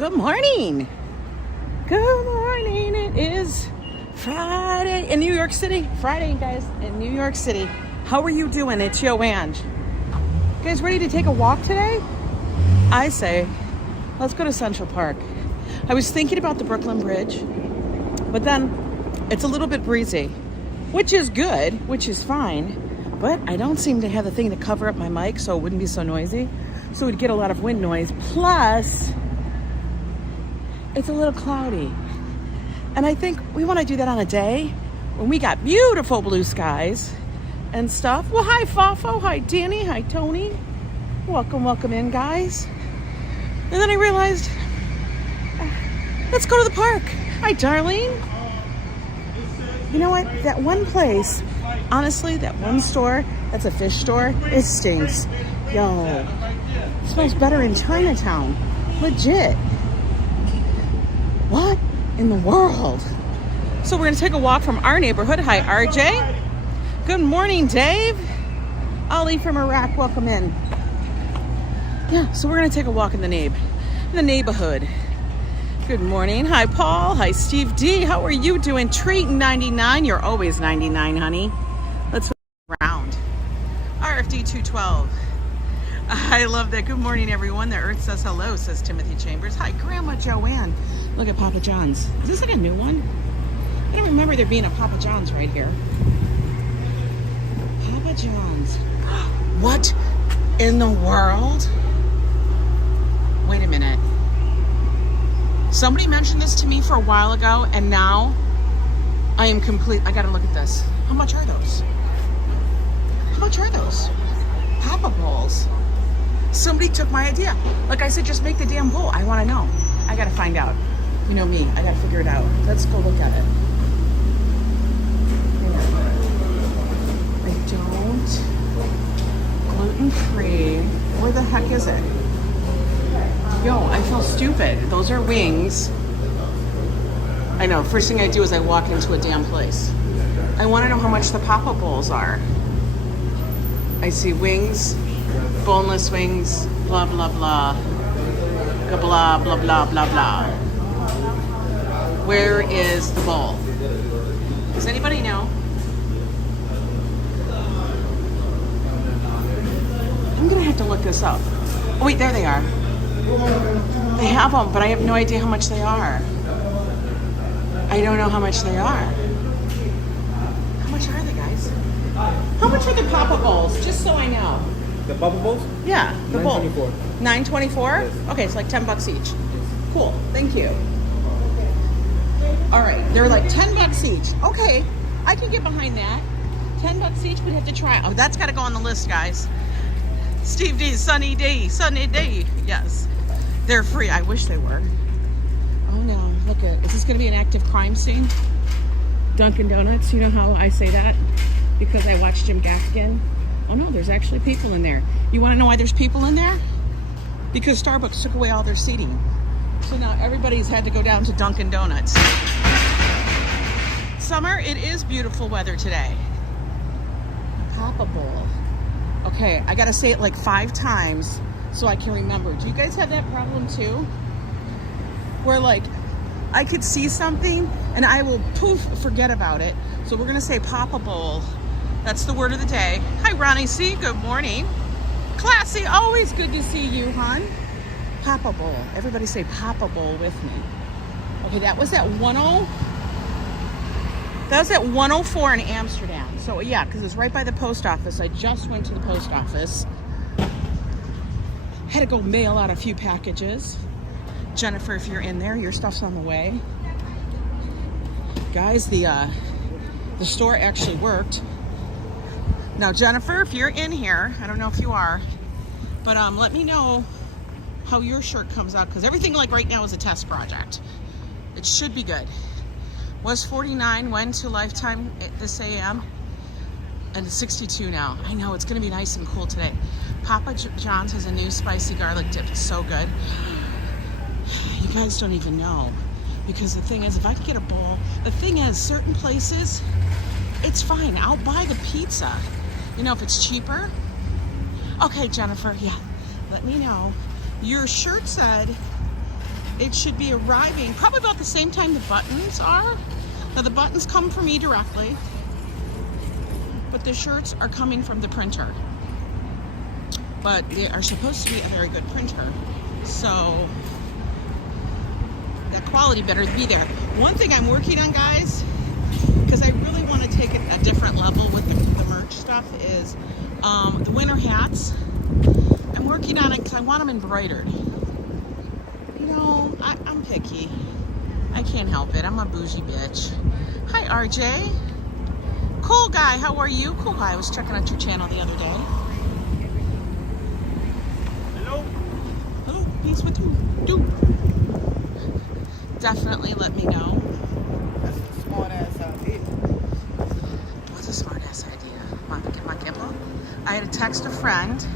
Good morning. Good morning. It is Friday in New York City. Friday, guys, in New York City. How are you doing? It's YO Ang. You guys ready to take a walk today? I say, let's go to Central Park. I was thinking about the Brooklyn Bridge, but then it's a little bit breezy, which is good, which is fine, but I don't seem to have the thing to cover up my mic so it wouldn't be so noisy. So we'd get a lot of wind noise. Plus, it's a little cloudy. And I think we want to do that on a day when we got beautiful blue skies and stuff. Well, hi, Fafo. Hi, Danny. Hi, Tony. Welcome in, guys. And then I realized, let's go to the park. Hi, Darlene. You know what? That one place, honestly, that one store, that's a fish store, it stinks. Yo, it smells better in Chinatown. Legit. What in the world? So we're going to take a walk from our neighborhood. Hi, RJ. Good morning, Dave. Ali from Iraq, welcome in. Yeah, so we're going to take a walk in the neighborhood. Good morning. Hi, Paul. Hi, Steve D. How are you doing? Treat 99. You're always 99, honey. Let's go around. RFD 212. I love that. Good morning, everyone. The earth says hello, says Timothy Chambers. Hi, Grandma Joanne. Look at Papa John's. Is this like a new one? I don't remember there being a Papa John's right here. Papa John's. What in the world? Wait a minute. Somebody mentioned this to me for a while ago, and now I am complete. I gotta look at this. How much are those? How much are those? Papa Bowls. Somebody took my idea. Like I said, just make the damn bowl. I want to know. I got to find out. You know me. I got to figure it out. Let's go look at it. I don't. Gluten-free. Where the heck is it? Yo, I feel stupid. Those are wings. I know. First thing I do is I walk into a damn place. I want to know how much the Papa Bowls are. I see wings. Boneless wings, blah, blah, blah. Blah, blah, blah, blah, blah. Where is the bowl? Does anybody know? I'm gonna have to look this up. Oh wait, there they are. They have them, but I have no idea how much they are. I don't know how much they are. How much are they, guys? How much are the Papa Bowls? Just so I know. The Papa Bowls? Yeah, the bowl. $9.24. $9.24? Yes. Okay, it's like $10 each. Cool, thank you. All right, they're like $10 each. Okay, I can get behind that. $10 each, we'd have to try. Oh, that's got to go on the list, guys. Steve D, sunny day. Yes, they're free. I wish they were. Oh no, look at, is this going to be an active crime scene? Dunkin' Donuts, you know how I say that? Because I watched Jim Gaffigan. Oh no, there's actually people in there. You want to know why there's people in there? Because Starbucks took away all their seating. So now everybody's had to go down to Dunkin' Donuts. Summer, it is beautiful weather today. Papa Bowl. Okay, I gotta say it like 5 times so I can remember. Do you guys have that problem too? Where like, I could see something and I will poof, forget about it. So we're gonna say Papa Bowl. That's the word of the day. Hi, Ronnie C. Good morning. Classy, always good to see you, hon. Papa Bowl. Everybody say Papa Bowl with me. Okay, that was at 104 in Amsterdam. So yeah, because it's right by the post office. I just went to the post office. Had to go mail out a few packages. Jennifer, if you're in there, your stuff's on the way. Guys, the store actually worked. Now, Jennifer, if you're in here, I don't know if you are, but let me know how your shirt comes out, because everything like right now is a test project. It should be good. Was 49, went to Lifetime this AM, and it's 62 now. I know, it's gonna be nice and cool today. Papa John's has a new spicy garlic dip. It's so good. You guys don't even know, because the thing is, if I could get a bowl, the thing is, certain places, it's fine. I'll buy the pizza. You know, if it's cheaper. Okay, Jennifer, yeah, let me know. Your shirt said It should be arriving probably about the same time the buttons are. Now the buttons come from me directly, but the shirts are coming from the printer. But they are supposed to be a very good printer, so that quality better be there. One thing I'm working on, guys, because I really want to take it a different level with the merch stuff, is the winter hats. I'm working on it because I want them embroidered. You know, I'm picky. I can't help it. I'm a bougie bitch. Hi, RJ. Cool guy, how are you? Cool guy, I was checking out your channel the other day. Hello. Hello, peace with you. Definitely let me know. That's a smart ass idea. What's a smart ass idea? My gimple? I had to text a friend.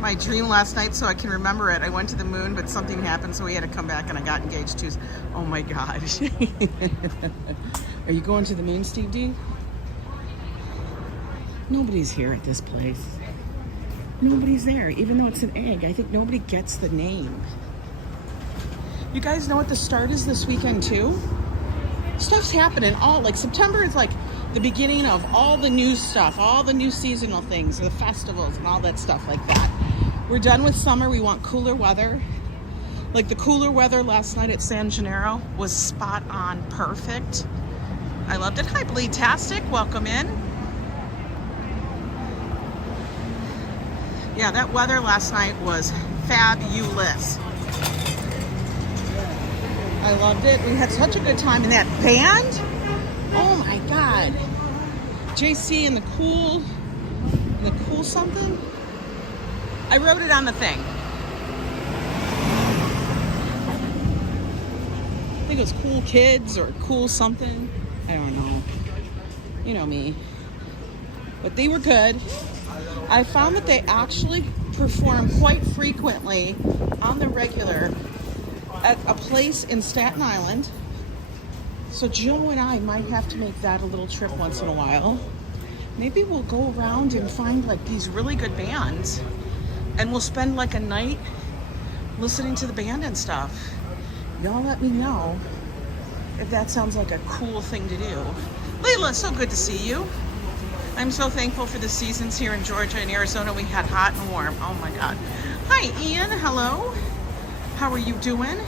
My dream last night, so I can remember it. I went to the moon, but something happened, so we had to come back, and I got engaged too. Oh my gosh. Are you going to the moon, Steve D? Nobody's here at this place. Nobody's there, even though it's an egg. I think nobody gets the name. You guys know what the start is this weekend too? Stuff's happening all, like September is like the beginning of all the new stuff, all the new seasonal things, the festivals and all that stuff like that. We're done with summer, we want cooler weather. Like the cooler weather last night at San Gennaro was spot on perfect. I loved it. Hi Bleed-tastic, welcome in. Yeah, that weather last night was fabulous. I loved it. We had such a good time. And that band, oh my God. JC and the cool something. I wrote it on the thing. I think it was Cool Kids or Cool something. I don't know. You know me. But they were good. I found that they actually perform quite frequently on the regular at a place in Staten Island. So Joe and I might have to make that a little trip once in a while. Maybe we'll go around and find like these really good bands, and we'll spend like a night listening to the band and stuff. Y'all let me know if that sounds like a cool thing to do. Leila, so good to see you. I'm so thankful for the seasons here in Georgia and Arizona. We had hot and warm. Oh my God. Hi, Ian. Hello. How are you doing?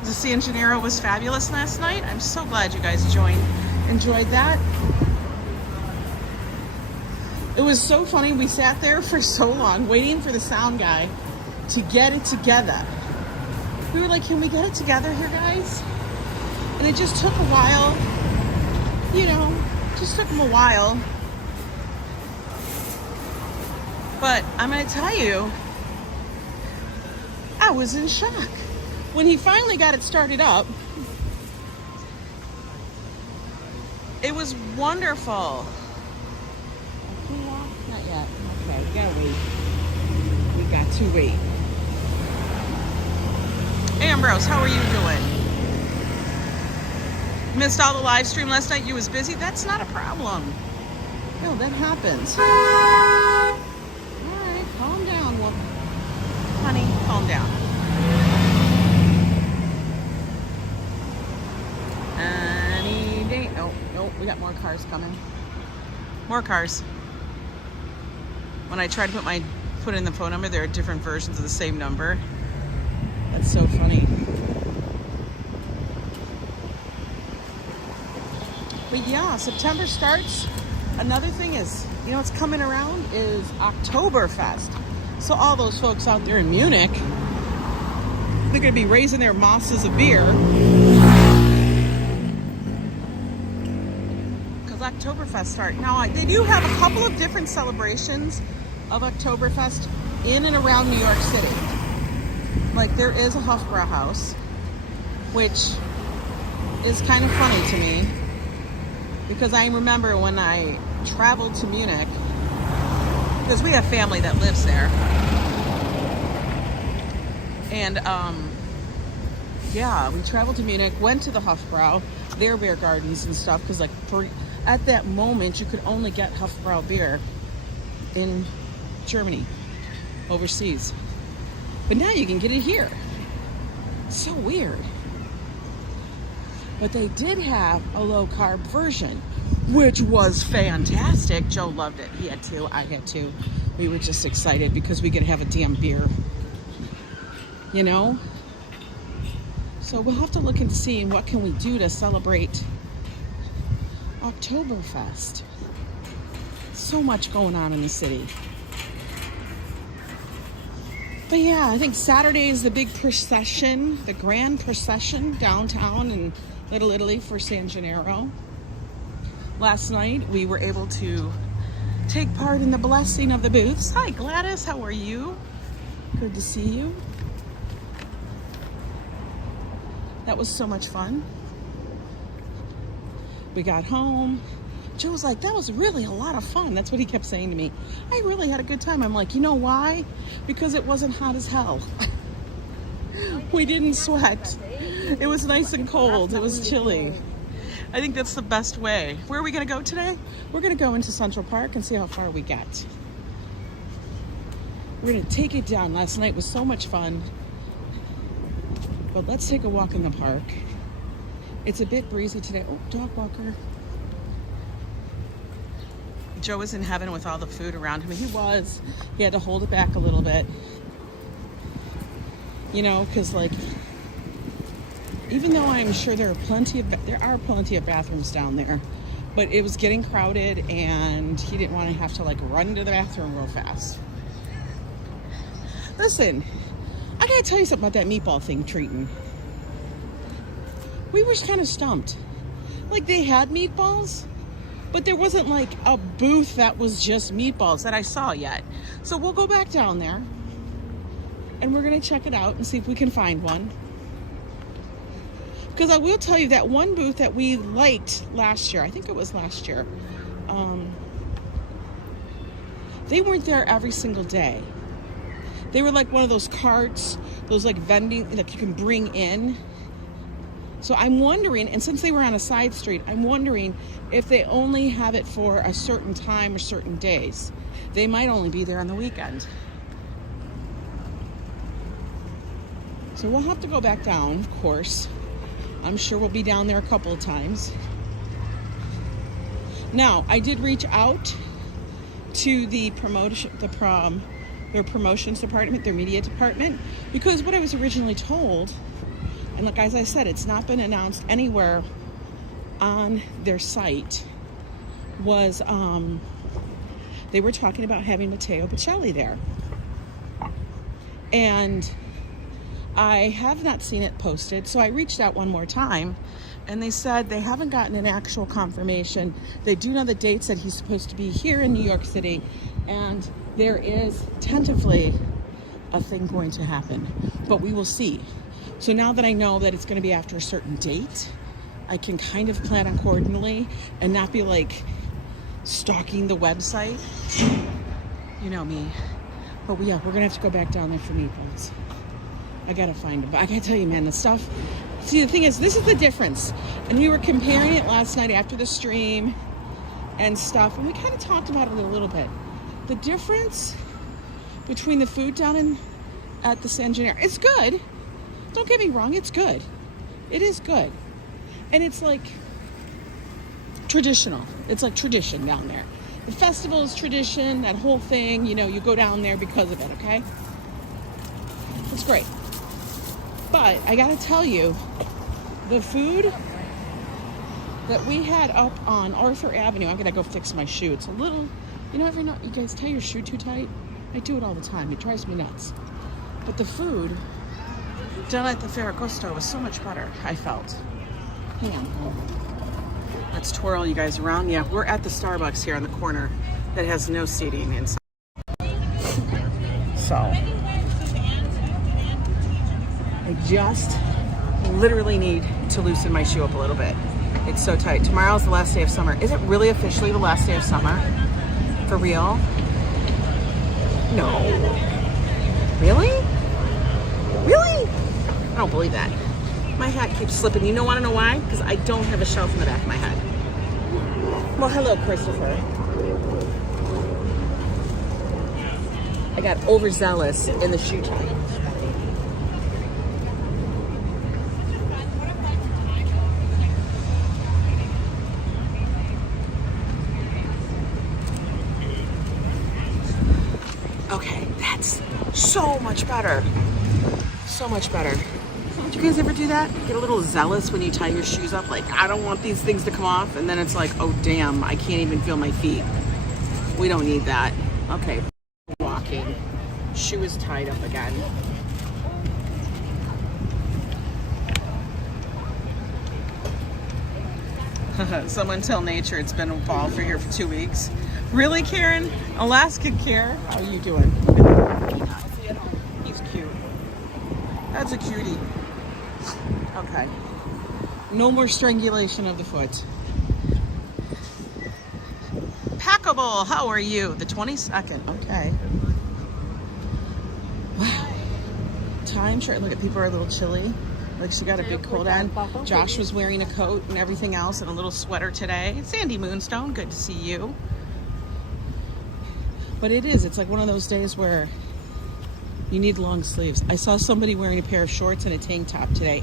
The San Gennaro was fabulous last night. I'm so glad you guys enjoyed that. It was so funny. We sat there for so long waiting for the sound guy to get it together. We were like, can we get it together here, guys? And it just took a while. You know, just took him a while. But I'm going to tell you, I was in shock. When he finally got it started up, it was wonderful. Not yet. Okay, we gotta wait. We got to wait. Ambrose, how are you doing? Missed all the live stream last night. You was busy. That's not a problem. No, that happens. All right, calm down, woman. Honey, calm down. Any day. Nope, we got more cars coming. More cars. When I try to put in the phone number, there are different versions of the same number. That's so funny. But yeah, September starts. Another thing is, you know what's coming around is Oktoberfest. So all those folks out there in Munich, they're going to be raising their mosses of beer. Because Oktoberfest start. Now, they do have a couple of different celebrations of Oktoberfest in and around New York City. Like there is a Hofbrauhaus, which is kind of funny to me. Because I remember when I traveled to Munich, because we have family that lives there. And yeah, we traveled to Munich, went to the Hofbrau, their beer gardens and stuff, because like at that moment you could only get Hofbrau beer in Germany, overseas. But now you can get it here. So weird. But they did have a low-carb version, which was fantastic. Joe loved it. He had to. I had to. We were just excited because we could have a damn beer. You know? So we'll have to look into seeing what can we do to celebrate Oktoberfest. So much going on in the city. But yeah, I think Saturday is the big procession, the grand procession downtown in Little Italy for San Gennaro. Last night we were able to take part in the blessing of the booths. Hi Gladys, how are you? Good to see you. That was so much fun. We got home. Joe was like, that was really a lot of fun. That's what he kept saying to me. I really had a good time. I'm like, you know why? Because it wasn't hot as hell. We didn't sweat. It was nice and cold. It was chilly. I think that's the best way. Where are we going to go today? We're going to go into Central Park and see how far we get. We're going to take it down. Last night was so much fun. But let's take a walk in the park. It's a bit breezy today. Oh, dog walker. Joe was in heaven with all the food around him. He was. He had to hold it back a little bit. You know, because like, even though I'm sure there are plenty of bathrooms down there, but it was getting crowded and he didn't want to have to like run to the bathroom real fast. Listen, I gotta tell you something about that meatball thing treating. We were kind of stumped. Like they had meatballs, but there wasn't like a booth that was just meatballs that I saw yet. So we'll go back down there and we're gonna check it out and see if we can find one. Because I will tell you that one booth that we liked last year, I think it was last year, they weren't there every single day. They were like one of those carts, those like vending that you can bring in. So I'm wondering, and since they were on a side street, I'm wondering if they only have it for a certain time or certain days. They might only be there on the weekend. So we'll have to go back down, of course. I'm sure we'll be down there a couple of times. Now, I did reach out to their promotions department, their media department, because what I was originally told, and like as I said, it's not been announced anywhere on their site, was they were talking about having Matteo Bocelli there. And I have not seen it posted, so I reached out one more time, and they said they haven't gotten an actual confirmation. They do know the dates that he's supposed to be here in New York City, and there is tentatively a thing going to happen, but we will see. So now that I know that it's going to be after a certain date, I can kind of plan accordingly and not be like stalking the website. You know me. But yeah, we're going to have to go back down there for meatballs. I got to find them. But I got to tell you, man, the stuff. See, the thing is, this is the difference. And we were comparing it last night after the stream and stuff. And we kind of talked about it a little bit. The difference between the food down at the San Gennaro, it's good. Don't get me wrong, it's good. It is good. And it's like traditional. It's like tradition down there. The festival is tradition, that whole thing, you know, you go down there because of it, okay? It's great. But I gotta tell you, the food that we had up on Arthur Avenue, I'm gonna go fix my shoe. It's a little, you know, you guys tie your shoe too tight? I do it all the time. It drives me nuts. But the food down at the Ferragosto was so much better, I felt. Hang on. Let's twirl you guys around. Yeah, we're at the Starbucks here on the corner that has no seating inside. So, I just literally need to loosen my shoe up a little bit. It's so tight. Tomorrow's the last day of summer. Is it really officially the last day of summer? For real? No. Really? Really? I don't believe that. My hat keeps slipping. You want to know why? Because I don't have a shelf in the back of my head. Well, hello, Christopher. I got overzealous in the shoe tie. much better. So much better. Do you guys ever do that? Get a little zealous when you tie your shoes up? Like, I don't want these things to come off. And then it's like, oh, damn, I can't even feel my feet. We don't need that. Okay, walking. Shoe is tied up again. Someone tell nature it's been a fall for here for 2 weeks. Really, Karen? Alaska Care? How are you doing? He's cute. That's a cutie. Okay. No more strangulation of the foot. Packable, how are you? The 22nd, okay. Wow. Time sure. Look at people are a little chilly. Like she got a big coat on. Josh was wearing a coat and everything else and a little sweater today. Sandy Moonstone, good to see you. But it's like one of those days where you need long sleeves. I saw somebody wearing a pair of shorts and a tank top today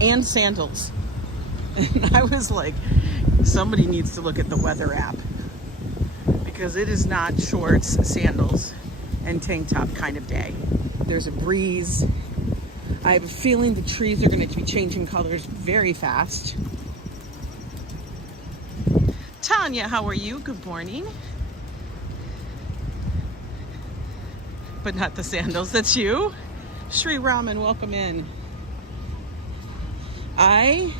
and sandals. And I was like, somebody needs to look at the weather app because it is not shorts, sandals, and tank top kind of day. There's a breeze. I have a feeling the trees are going to be changing colors very fast. Tanya, how are you? Good morning. But not the sandals, that's you. Sri Raman, welcome in. I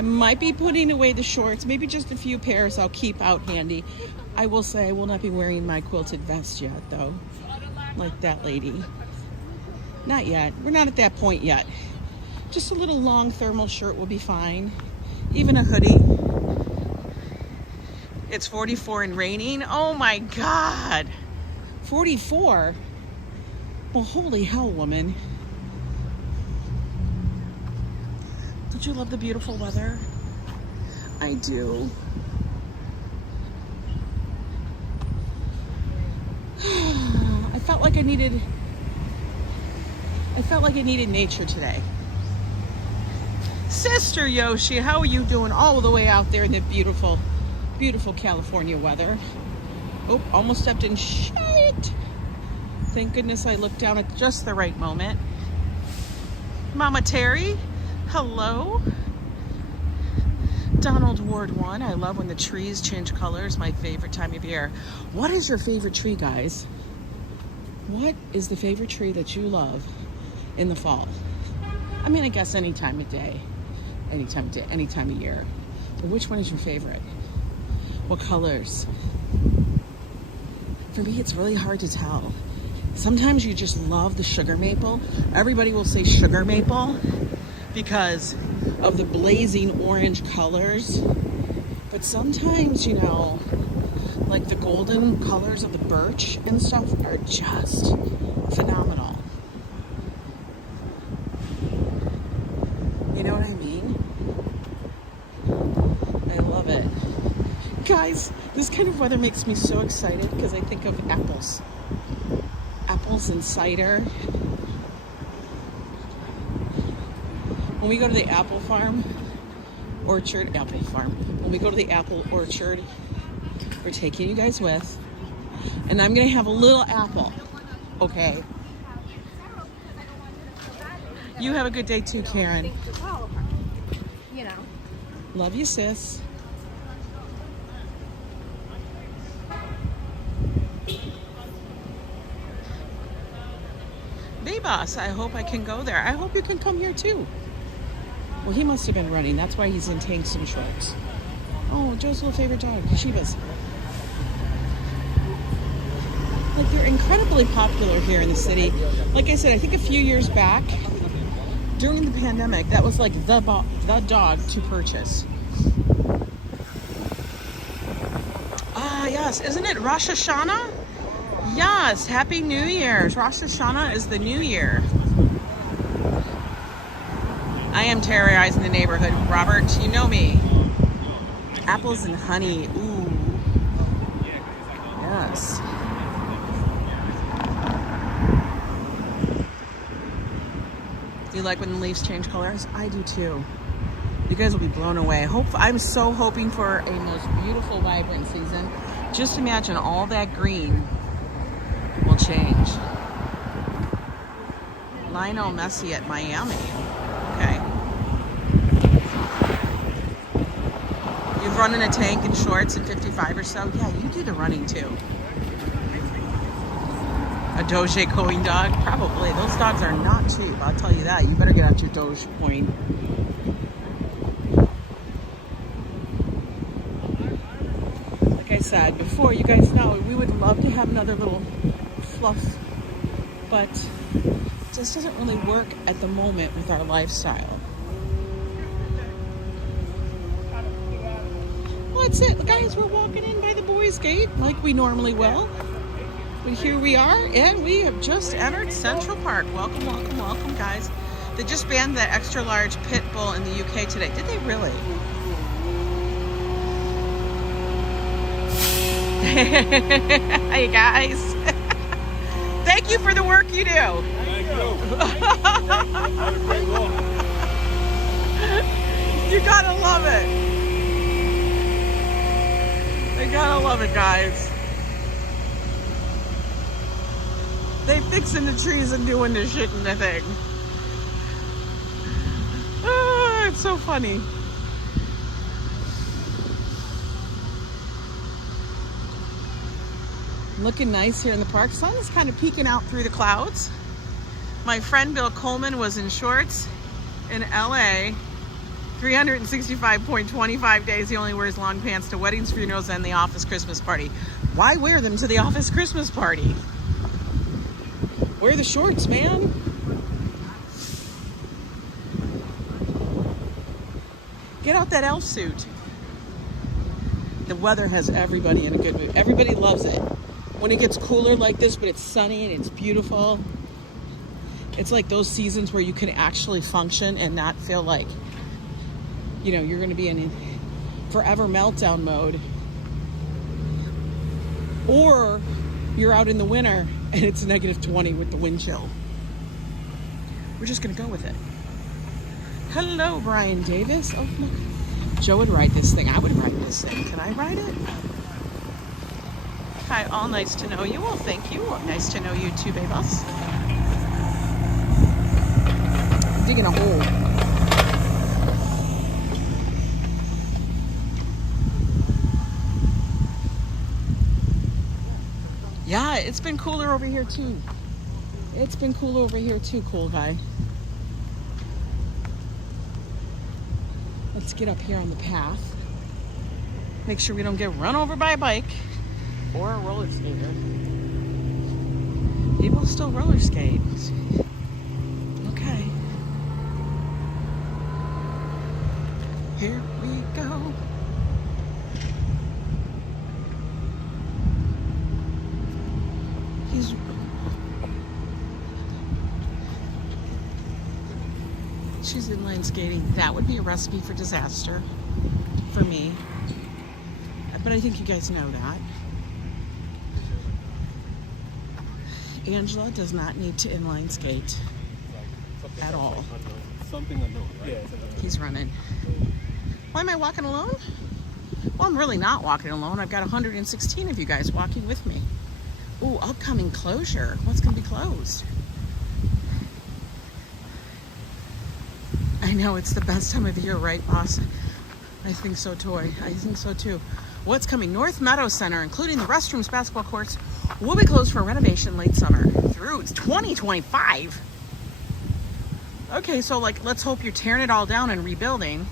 might be putting away the shorts, maybe just a few pairs I'll keep out handy. I will say I will not be wearing my quilted vest yet though, like that lady. Not yet, we're not at that point yet. Just a little long thermal shirt will be fine. Even a hoodie. It's 44 and raining, oh my God. 44? Well, holy hell, woman. Don't you love the beautiful weather? I do. I felt like I needed nature today. Sister Yoshi, how are you doing all the way out there in the beautiful, beautiful California weather? Oh, almost stepped in shit. Thank goodness I looked down at just the right moment. Mama Terry, hello. Donald Ward 1, I love when the trees change colors, my favorite time of year. What is your favorite tree, guys? What is the favorite tree that you love in the fall? I mean, I guess any time of day, any time of year. But which one is your favorite? What colors? For me, it's really hard to tell. Sometimes you just love the sugar maple. Everybody will say sugar maple because of the blazing orange colors. But sometimes, you know, like the golden colors of the birch and stuff are just phenomenal. You know what I mean? I love it. Guys, this kind of weather makes me so excited because I think of apples. Apples and cider. When we go to the apple orchard, when we go to the apple orchard, we're taking you guys with, and I'm gonna have a little apple, okay? You have a good day too, Karen. Well, you know. Love you, sis. Boss, I hope I can go there. I hope you can come here too. Well, he must have been running. That's why he's in tanks and shorts. Oh, Joe's little favorite dog, Shiba's. Like, they're incredibly popular here in the city. Like I said, I think a few years back, during the pandemic, that was like the dog to purchase. Ah, yes. Isn't it Rosh Hashanah? Yes, Happy New Year. Rosh Hashanah is the new year. I am terrorizing the neighborhood. Robert, you know me. Apples and honey. Ooh. Yes. Do you like when the leaves change colors? I do too. You guys will be blown away. I'm so hoping for a most beautiful, vibrant season. Just imagine all that green will change. Lionel Messi at Miami. Okay. You've run in a tank in shorts at 55 or so. Yeah, you do the running too. A Dogecoin dog? Probably. Those dogs are not cheap, I'll tell you that. You better get out your Dogecoin. Like I said before, you guys know we would love to have another little fluff, but it just doesn't really work at the moment with our lifestyle. Well, that's it, guys. We're walking in by the boys' gate like we normally will. But here we are, and we have just entered Central Park. Welcome, welcome, welcome, guys. They just banned the extra large pit bull in the UK today. Did they really? Hey, guys. Thank you for the work you do. Thank you. Have a great walk. You gotta love it. You gotta love it, guys. They fixing the trees and doing the shit and the thing. Oh, it's so funny. Looking nice here in the park. Sun is kind of peeking out through the clouds. My friend Bill Coleman was in shorts in LA. 365.25 days. He only wears long pants to weddings, funerals, and the office Christmas party. Why wear them to the office Christmas party? Wear the shorts, man. Get out that elf suit. The weather has everybody in a good mood. Everybody loves it. When it gets cooler like this, but it's sunny and it's beautiful. It's like those seasons where you can actually function and not feel like, you know, you're going to be in forever meltdown mode. Or you're out in the winter and it's -20 with the wind chill. We're just gonna go with it. Hello, Brian Davis. Oh, look. Joe would ride this thing. I would ride this thing. Can I ride it? Hi, all. Nice to know you. Well, thank you. Nice to know you too, babe. Digging a hole. Yeah, it's been cooler over here too. It's been cool over here too, cool guy. Let's get up here on the path. Make sure we don't get run over by a bike or a roller skater. People still roller skate. Okay. Here we go. She's inline skating. That would be a recipe for disaster for me. But I think you guys know that. Angela does not need to inline skate at all. Something unknown, right? Yeah. He's running. Why am I walking alone? Well, I'm really not walking alone. I've got 116 of you guys walking with me. Ooh, upcoming closure. What's going to be closed? I know, it's the best time of year, right, boss? I think so, Toy. I think so, too. What's coming? North Meadow Center, including the restrooms, basketball courts, will be closed for renovation late summer through 2025. Okay, so, like, let's hope you're tearing it all down and rebuilding.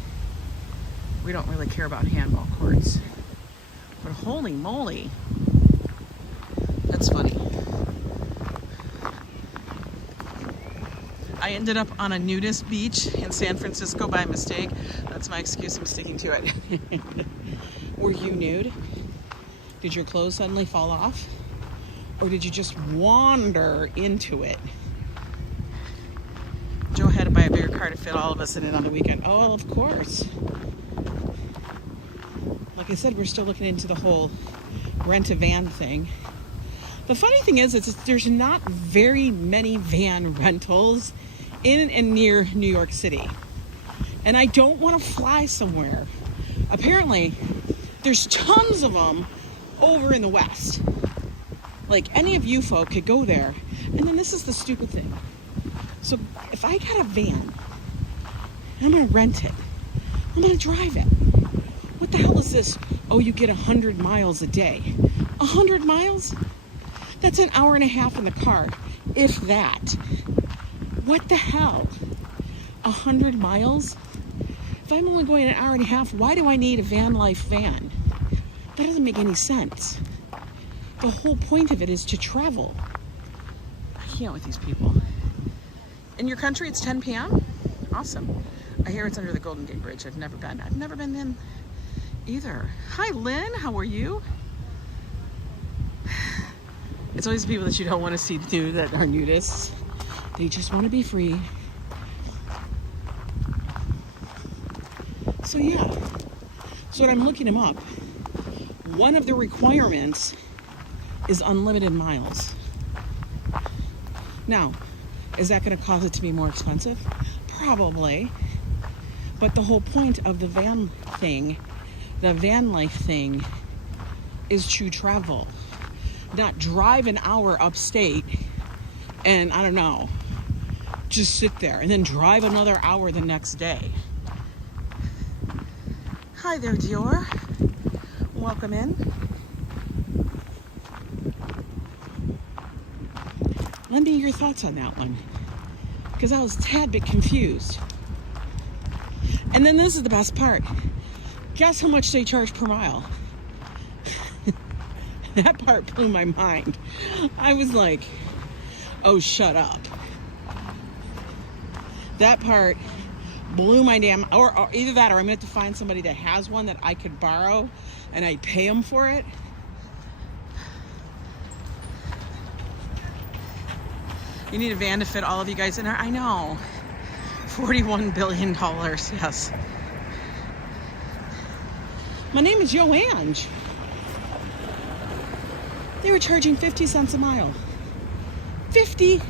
We don't really care about handball courts. But holy moly. That's funny. I ended up on a nudist beach in San Francisco by mistake. That's my excuse. I'm sticking to it. Were you nude? Did your clothes suddenly fall off? Or did you just wander into it? Joe had to buy a bigger car to fit all of us in it on the weekend. Oh, of course. Like I said, we're still looking into the whole rent a van thing. The funny thing is, there's not very many van rentals in and near New York City. And I don't want to fly somewhere. Apparently, there's tons of them over in the West. Like, any of you folk could go there. And then this is the stupid thing. So if I got a van, I'm gonna rent it. I'm gonna drive it. What the hell is this? Oh, you get 100 miles a day. 100 miles? That's an hour and a half in the car, if that. What the hell? 100 miles? If I'm only going an hour and a half, why do I need a van life van? That doesn't make any sense. The whole point of it is to travel. I can't with these people. In your country, it's 10 p.m.? Awesome. I hear it's under the Golden Gate Bridge. I've never been. I've never been in either. Hi, Lynn. How are you? It's always people that you don't want to see nude that are nudists. They just want to be free. So yeah. So when I'm looking them up, one of the requirements is unlimited miles. Now, is that going to cause it to be more expensive? Probably. But the whole point of the van thing, the van life thing, is to travel. Not drive an hour upstate and, I don't know, just sit there and then drive another hour the next day. Hi there, Dior. Welcome in. Lend me your thoughts on that one, because I was a tad bit confused. And then this is the best part. Guess how much they charge per mile? That part blew my mind. I was like, oh, shut up. That part blew my damn, or either that or I'm going to have to find somebody that has one that I could borrow and I'd pay them for it. You need a van to fit all of you guys in there. I know. $41 billion, yes. My name is YO Ang. They were charging 50 cents a mile. 50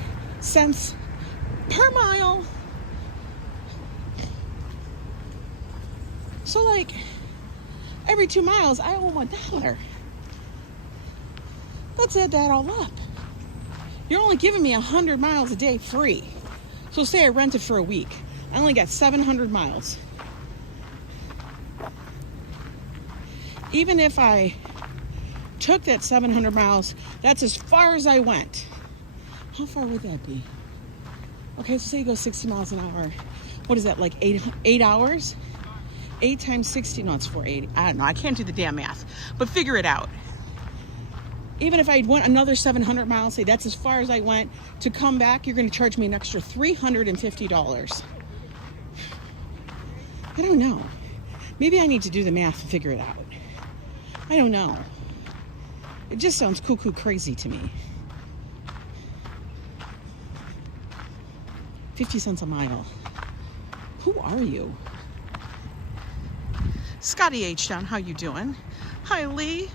cents per mile. So like, every 2 miles, I owe $1. Let's add that all up. You're only giving me 100 miles a day free. So say I rent it for a week. I only got 700 miles. Even if I took that 700 miles, that's as far as I went. How far would that be? Okay, so say you go 60 miles an hour. What is that, like 8 hours? 8 times 60, no, it's 480. I don't know, I can't do the damn math, but figure it out. Even if I went another 700 miles, say that's as far as I went, to come back, you're going to charge me an extra $350. I don't know. Maybe I need to do the math and figure it out. I don't know. It just sounds cuckoo crazy to me. 50 cents a mile. Who are you? Scotty H. Down, how you doing? Hi, Lee.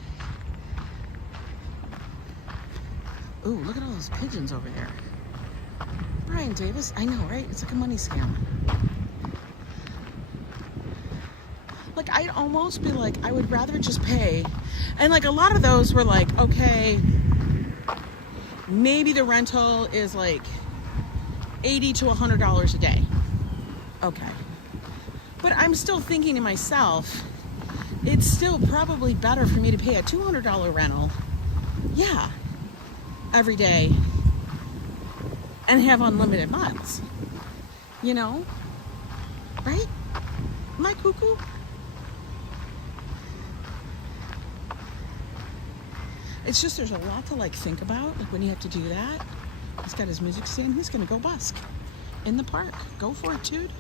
Ooh, look at all those pigeons over there. Brian Davis, I know, right? It's like a money scam. Like, I'd almost be like, I would rather just pay. And like, a lot of those were like, okay, maybe the rental is like $80 to $100 a day. Okay. But I'm still thinking to myself, it's still probably better for me to pay a $200 rental. Yeah. Every day and have unlimited miles, you know, right? Am I cuckoo? It's just, there's a lot to like think about, like when you have to do that. He's got his music stand, he's gonna go busk in the park. Go for it, dude.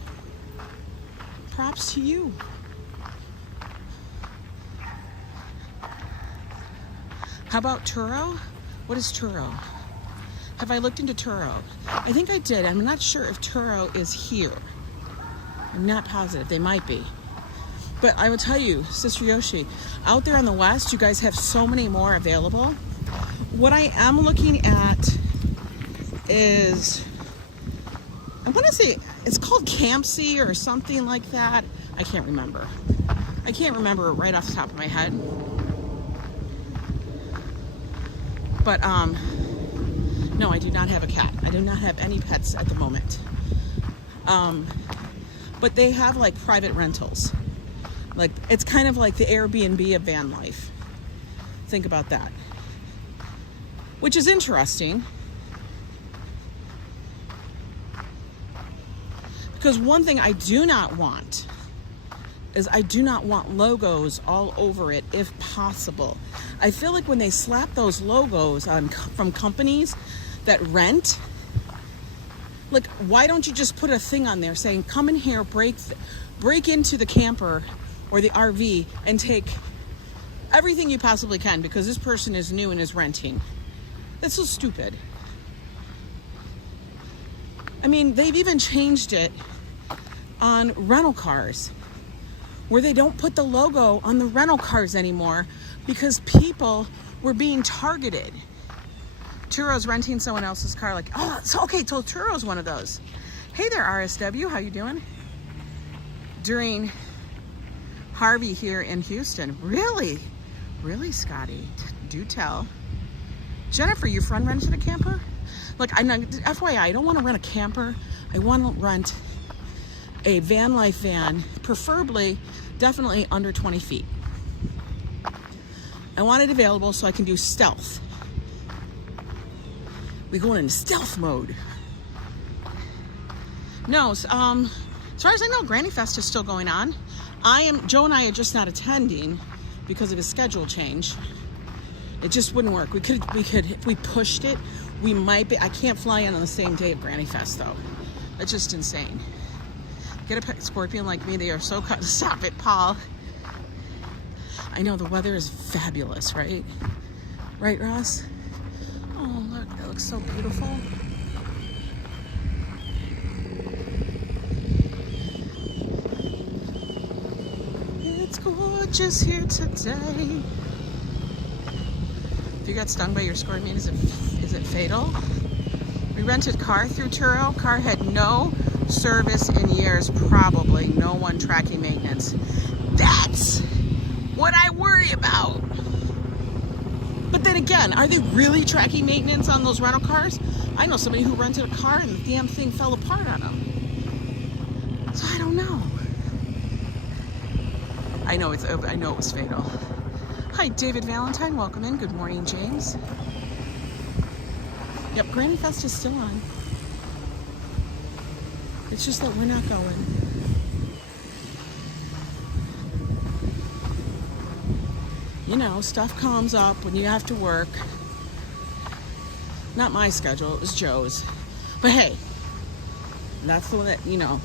Props to you. How about Turo? What is Turo? Have I looked into Turo? I think I did. I'm not sure if Turo is here. I'm not positive. They might be. But I will tell you, Sister Yoshi, out there on the West, you guys have so many more available. What I am looking at is, I want to say, it's called Clumsy or something like that. I can't remember. I can't remember right off the top of my head. But No, I do not have a cat. I do not have any pets at the moment. But they have like private rentals. Like, it's kind of like the Airbnb of van life. Think about that. Which is interesting. Because one thing I do not want is I do not want logos all over it if possible. I feel like when they slap those logos on from companies that rent, like, why don't you just put a thing on there saying, come in here, break into the camper or the RV and take everything you possibly can because this person is new and is renting. That's so stupid. I mean, they've even changed it on rental cars where they don't put the logo on the rental cars anymore because people were being targeted. Turo's renting someone else's car, like, oh, so okay, so Turo's one of those. Hey there, RSW, how you doing? During Harvey here in Houston. Really, Scotty? Do tell. Jennifer, your friend rented a camper? Look, FYI, I don't want to rent a camper. I want to rent a van life van, preferably, definitely under 20 feet. I want it available so I can do stealth. We going into stealth mode. No, as far as I know, Granny Fest is still going on. Joe and I are just not attending because of his schedule change. It just wouldn't work. We could, if we pushed it, we might be. I can't fly in on the same day of Granny Fest though. That's just insane. Get a pet scorpion like me. They are so cut. Stop it, Paul. I know the weather is fabulous, right? Right, Ross? Oh, look, that looks so beautiful. It's gorgeous here today. If you got stung by your scorpion, is it fatal? We rented car through Turo. Car had no service in years, probably no one tracking maintenance. That's what I worry about. But then again, are they really tracking maintenance on those rental cars? I know somebody who rented a car and the damn thing fell apart on them. So I don't know. I know it was fatal. Hi, David Valentine. Welcome in. Good morning, James. Yep, Granny Fest is still on. It's just that we're not going. You know, stuff comes up when you have to work. Not my schedule, it was Joe's. But hey, that's the one that, you know,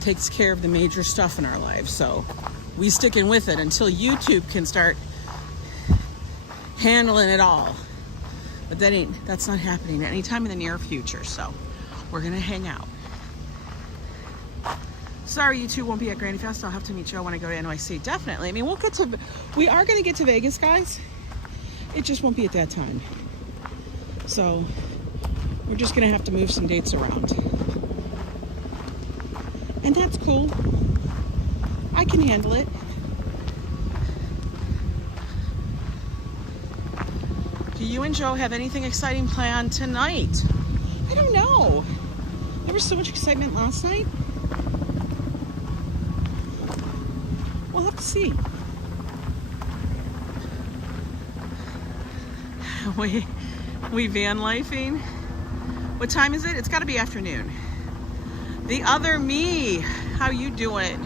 takes care of the major stuff in our lives. So we sticking with it until YouTube can start handling it all. But that's not happening anytime in the near future. So we're gonna hang out. Sorry, you two won't be at Granny Fest. I'll have to meet Joe when I go to NYC. Definitely. I mean, we are going to get to Vegas, guys. It just won't be at that time. So we're just going to have to move some dates around. And that's cool. I can handle it. Do you and Joe have anything exciting planned tonight? I don't know. There was so much excitement last night. We'll have to see. We van lifing. What time is it? It's got to be afternoon. The other me, how you doing?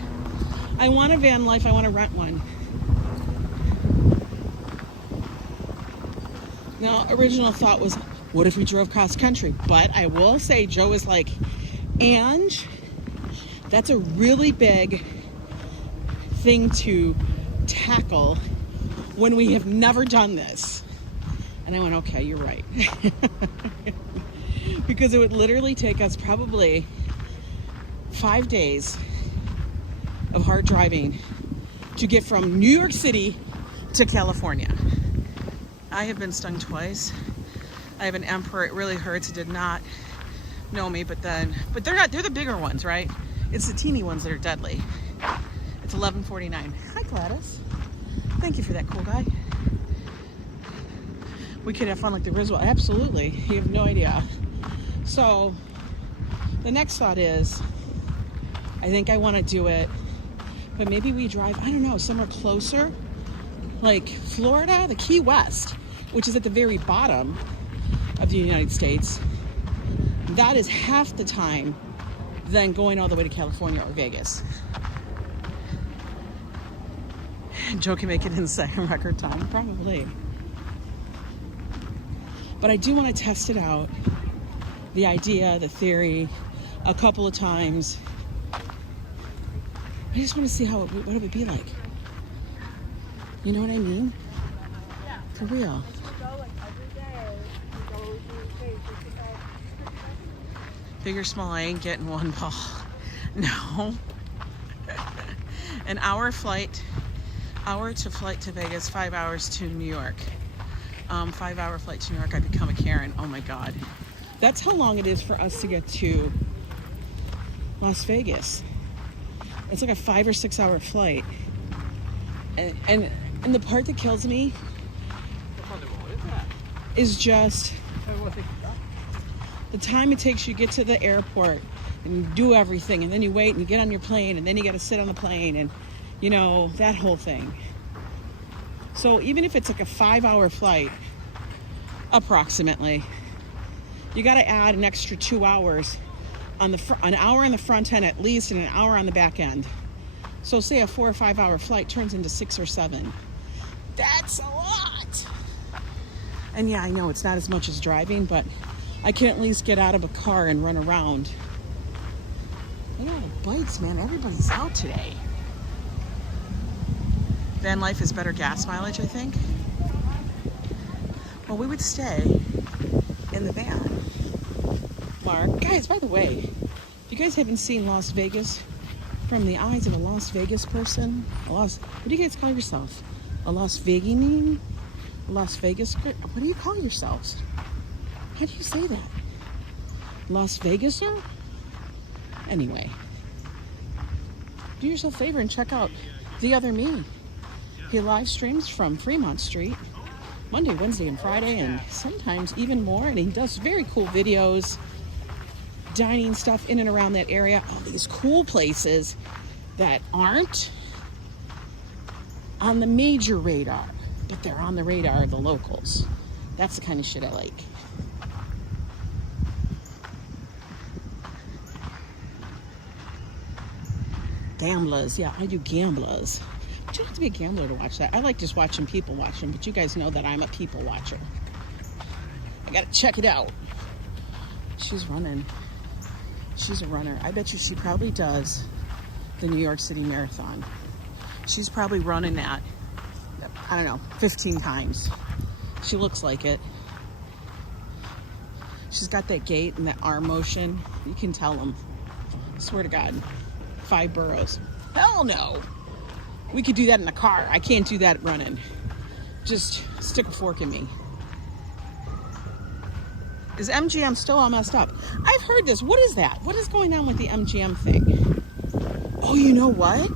I want a van life. I want to rent one. Now, original thought was, what if we drove cross country? But I will say, Joe is like, Ange, that's a really big thing to tackle when we have never done this. And I went, okay, you're right. Because it would literally take us probably 5 days of hard driving to get from New York City to California. I have been stung twice. I have an emperor. It really hurts. It did not know me, but they're the bigger ones, right? It's the teeny ones that are deadly. It's 11:49. Hi, Gladys. Thank you for that, cool guy. We could have fun like the Griswold. Absolutely. You have no idea. So the next thought is, I think I want to do it, but maybe we drive, I don't know, somewhere closer, like Florida, the Key West, which is at the very bottom of the United States. That is half the time than going all the way to California or Vegas. Joe can make it in second record time, probably. But I do want to test it out, the idea, the theory, a couple of times. I just want to see what it would be like. You know what I mean? For real. Big or small, I ain't getting one ball. No. An hour flight to Vegas, 5 hours to New York. 5-hour flight to New York, I become a Karen. Oh my God. That's how long it is for us to get to Las Vegas. It's like a 5 or 6 hour flight. And the part that kills me is just the time it takes you to get to the airport and do everything, and then you wait and you get on your plane, and then you got to sit on the plane, and you know, that whole thing. So even if it's like a 5-hour flight, approximately, you got to add an extra 2 hours on an hour on the front end at least, and an hour on the back end. So say a 4 or 5 hour flight turns into 6 or 7. That's a lot. And yeah, I know it's not as much as driving, but I can at least get out of a car and run around. Look at all the bites, man. Everybody's out today. Van life is better gas mileage, I think. Well, we would stay in the van. Mark, guys, by the way, if you guys haven't seen Las Vegas from the eyes of a Las Vegas person, what do you guys call yourself? A Las Vegian? A Las Vegas? What do you call yourselves? How do you say that? Las Vegaser? Anyway, do yourself a favor and check out The Other Me. He live streams from Fremont Street Monday, Wednesday, and Friday, and sometimes even more. And he does very cool videos, dining stuff in and around that area. All these cool places that aren't on the major radar, but they're on the radar of the locals. That's the kind of shit I like. Gamblers, yeah, I do gamblers. But you don't have to be a gambler to watch that. I like just watching people watch them, but you guys know that I'm a people watcher. I gotta check it out. She's running. She's a runner. I bet you she probably does the New York City Marathon. She's probably running that, I don't know, 15 times. She looks like it. She's got that gait and that arm motion. You can tell them. I swear to God. 5 boroughs. Hell no. We could do that in a car. I can't do that running. Just stick a fork in me. Is MGM still all messed up? I've heard this. What is that? What is going on with the MGM thing? Oh, you know what?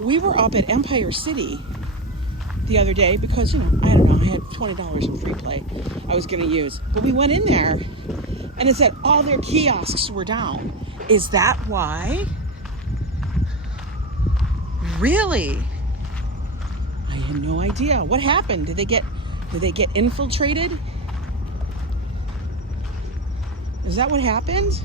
We were up at Empire City the other day because, you know, I don't know, I had $20 in free play I was going to use. But we went in there and it said all their kiosks were down. Is that why? Really? I had no idea. What happened? Did they get infiltrated? Is that what happened?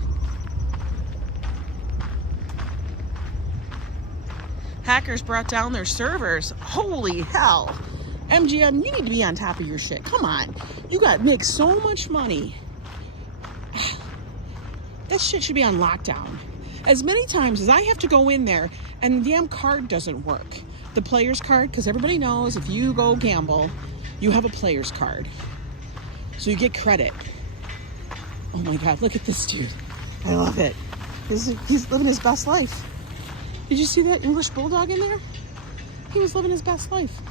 Hackers brought down their servers. Holy hell. MGM, you need to be on top of your shit. Come on. You got make so much money. That shit should be on lockdown. As many times as I have to go in there and the damn card doesn't work. The player's card, because everybody knows if you go gamble, you have a player's card. So you get credit. Oh my God, look at this dude. I love it. He's living his best life. Did you see that English bulldog in there? He was living his best life.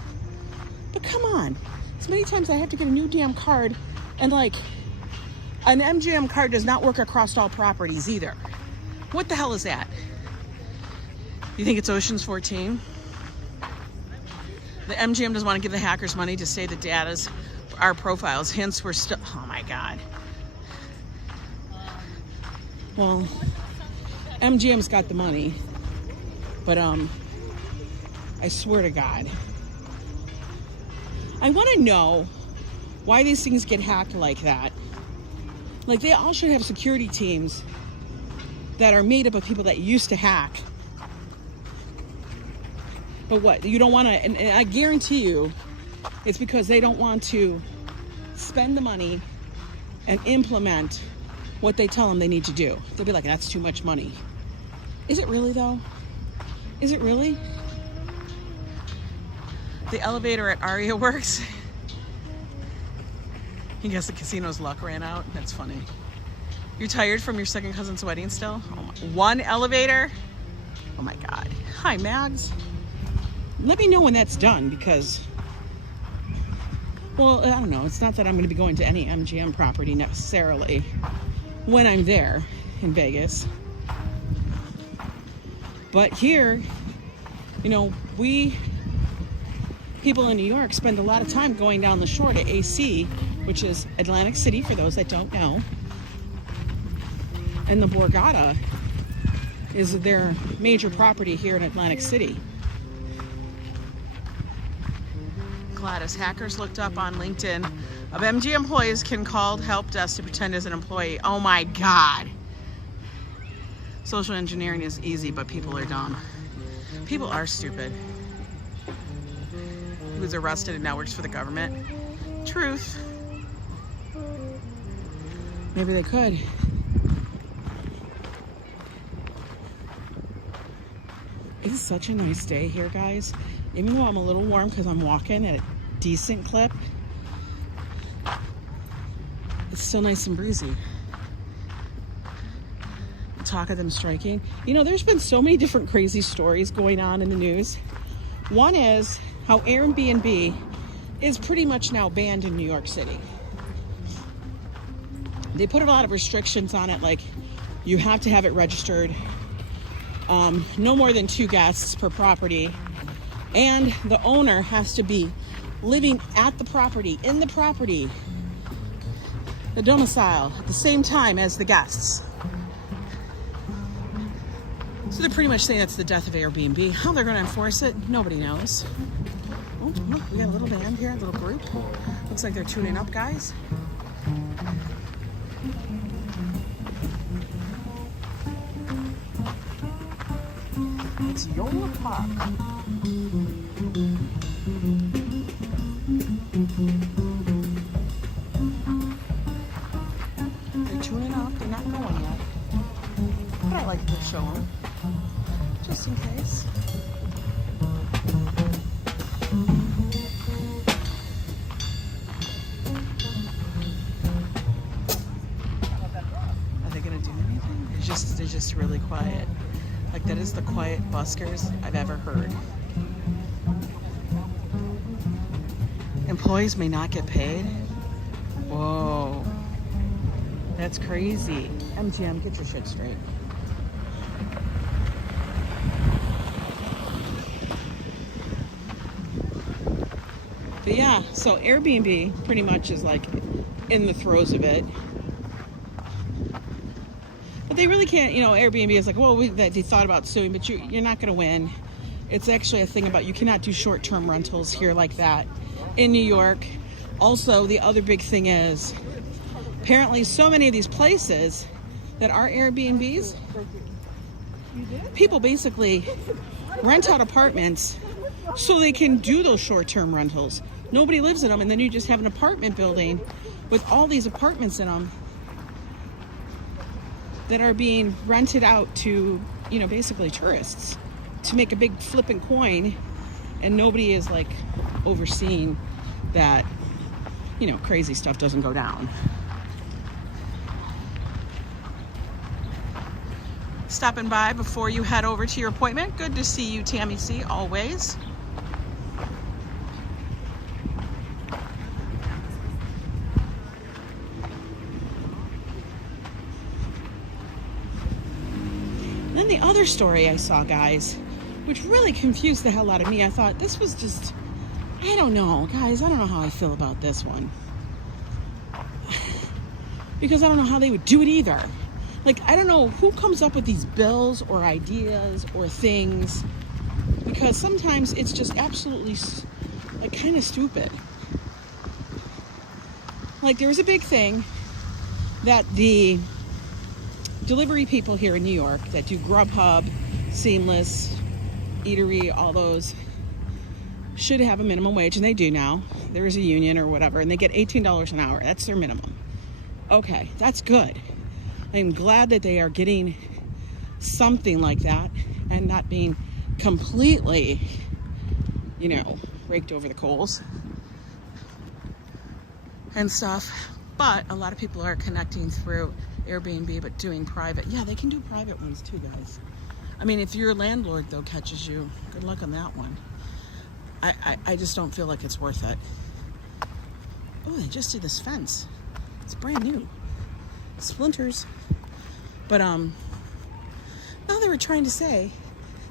But come on. As many times I have to get a new damn card, and like, an MGM card does not work across all properties either. What the hell is that? You think it's Ocean's 14? The MGM doesn't want to give the hackers money to say the data's our profiles. Hence, we're still, oh my God. Well, MGM's got the money, but I swear to God, I want to know why these things get hacked like that. Like, they all should have security teams that are made up of people that used to hack. But what, you don't want to, and I guarantee you, it's because they don't want to spend the money and implement what they tell them they need to do. They'll be like, that's too much money. Is it really though? Is it really? The elevator at Aria works. I guess the casino's luck ran out. That's funny. You're tired from your second cousin's wedding still? Oh my, one elevator? Oh my God. Hi, Mags. Let me know when that's done because, well, I don't know. It's not that I'm going to be going to any MGM property necessarily when I'm there in Vegas. But here, you know, we people in New York spend a lot of time going down the shore to AC, which is Atlantic City for those that don't know. And the Borgata is their major property here in Atlantic City. Gladys, hackers looked up on LinkedIn of MG employees can call help desk to pretend as an employee. Oh my God. Social engineering is easy, but people are dumb. People are stupid. He was arrested and now works for the government. Truth. Maybe they could. It is such a nice day here, guys. Even though I'm a little warm because I'm walking at a decent clip, it's still nice and breezy. Talk of them striking. You know, there's been so many different crazy stories going on in the news. One is how Airbnb is pretty much now banned in New York City. They put a lot of restrictions on it, like you have to have it registered, no more than 2 guests per property, and the owner has to be living at the property, in the property, the domicile, at the same time as the guests. So they're pretty much saying that's the death of Airbnb. How they're going to enforce it, nobody knows. Oh, look, we got a little band here, a little group. Looks like they're tuning up, guys. It's YO Park. They're tuning up, they're not going yet. But I like to show them, just in case. Are they gonna do anything? They're just really quiet. Like, that is the quiet buskers I've ever heard. Employees may not get paid. Whoa. That's crazy. MGM, get your shit straight. But yeah, so Airbnb pretty much is like in the throes of it. But they really can't, you know, Airbnb is like, well, they thought about suing, but you're not going to win. It's actually a thing about you cannot do short-term rentals here like that in New York. Also, the other big thing is apparently so many of these places that are Airbnbs, people basically rent out apartments so they can do those short-term rentals. Nobody lives in them, and then you just have an apartment building with all these apartments in them that are being rented out to, you know, basically tourists to make a big flipping coin, and nobody is like overseeing that, you know, crazy stuff doesn't go down. Stopping by before you head over to your appointment. Good to see you, Tammy C, always. Then the other story I saw, guys, which really confused the hell out of me. I thought this was just, I don't know, guys, I don't know how I feel about this one. because I don't know how they would do it either. Like, I don't know who comes up with these bills or ideas or things, because sometimes it's just absolutely like kind of stupid. Like, there was a big thing that the delivery people here in New York that do Grubhub, Seamless, Eatery, all those should have a minimum wage, and they do now. There is a union or whatever, and they get $18 an hour. That's their minimum. Okay, that's good. I'm glad that they are getting something like that and not being completely, you know, raked over the coals and stuff. But a lot of people are connecting through Airbnb, but doing private. Yeah, they can do private ones too, guys. I mean, if your landlord, though, catches you, good luck on that one. I just don't feel like it's worth it. Oh, they just did this fence. It's brand new. Splinters. But now they were trying to say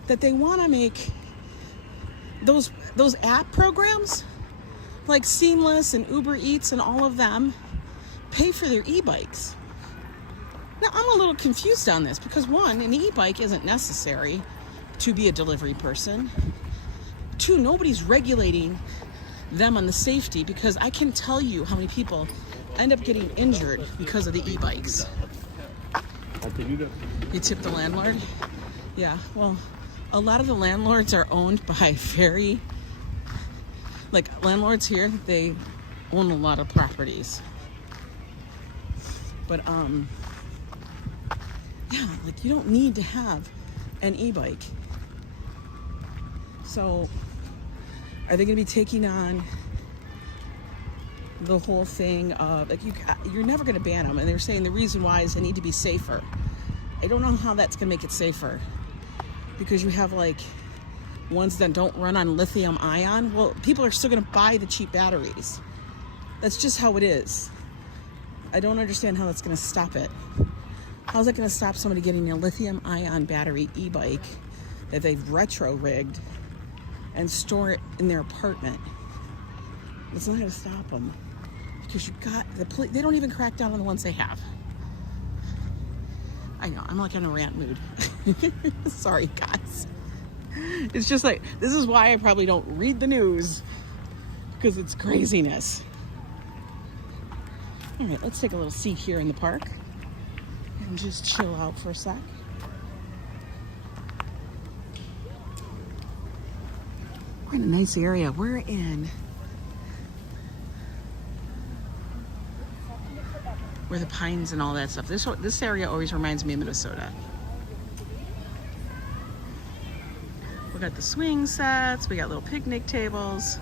that they want to make those app programs like Seamless and Uber Eats and all of them pay for their e-bikes. Now, I'm a little confused on this because, one, an e-bike isn't necessary to be a delivery person. Two, nobody's regulating them on the safety, because I can tell you how many people end up getting injured because of the e-bikes. You tip the landlord? Yeah, well, a lot of the landlords are owned by landlords here, they own a lot of properties. But, yeah, like, you don't need to have an e-bike. So, are they going to be taking on the whole thing of, like, you're never going to ban them, and they're saying the reason why is they need to be safer. I don't know how that's going to make it safer, because you have, like, ones that don't run on lithium ion. Well, people are still going to buy the cheap batteries. That's just how it is. I don't understand how that's going to stop it. How's that going to stop somebody getting a lithium ion battery e-bike that they've retro rigged and store it in their apartment? It's not going to stop them, because you got the police. They don't even crack down on the ones they have. I know, I'm like in a rant mood. Sorry, guys. It's just like, this is why I probably don't read the news, because it's craziness. All right, let's take a little seat here in the park and just chill out for a sec. We're in a nice area. We're in where the pines and all that stuff. This area always reminds me of Minnesota. We got the swing sets. We got little picnic tables.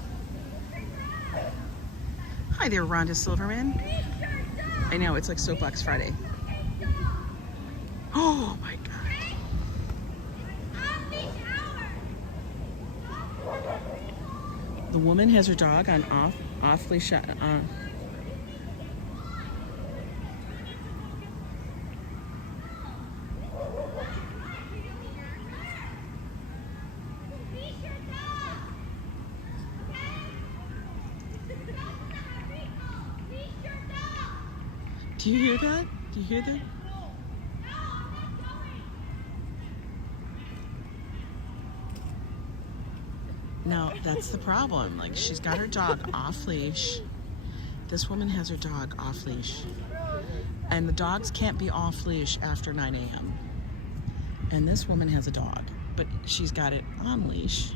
Hi there, Rhonda Silverman. I know, it's like Soapbox Friday. Oh my God. The woman has her dog on off leash. Do you hear that? Do you hear that? No, that's the problem. Like, she's got her dog off leash. This woman has her dog off leash. And the dogs can't be off leash after 9 a.m. And this woman has a dog, but she's got it on leash.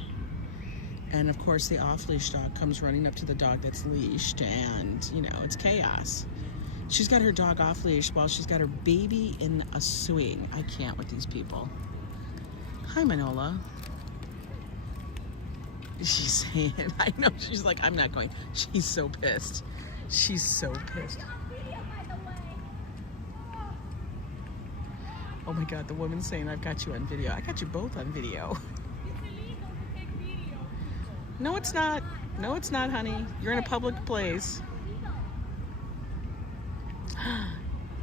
And of course, the off leash dog comes running up to the dog that's leashed, and, you know, it's chaos. She's got her dog off leash while she's got her baby in a swing. I can't with these people. Hi, Manola. She's saying, I know, she's like, I'm not going. She's so pissed. She's so pissed. Oh my God, the woman's saying, I've got you on video. I got you both on video. No, it's not. No, it's not, honey. You're in a public place.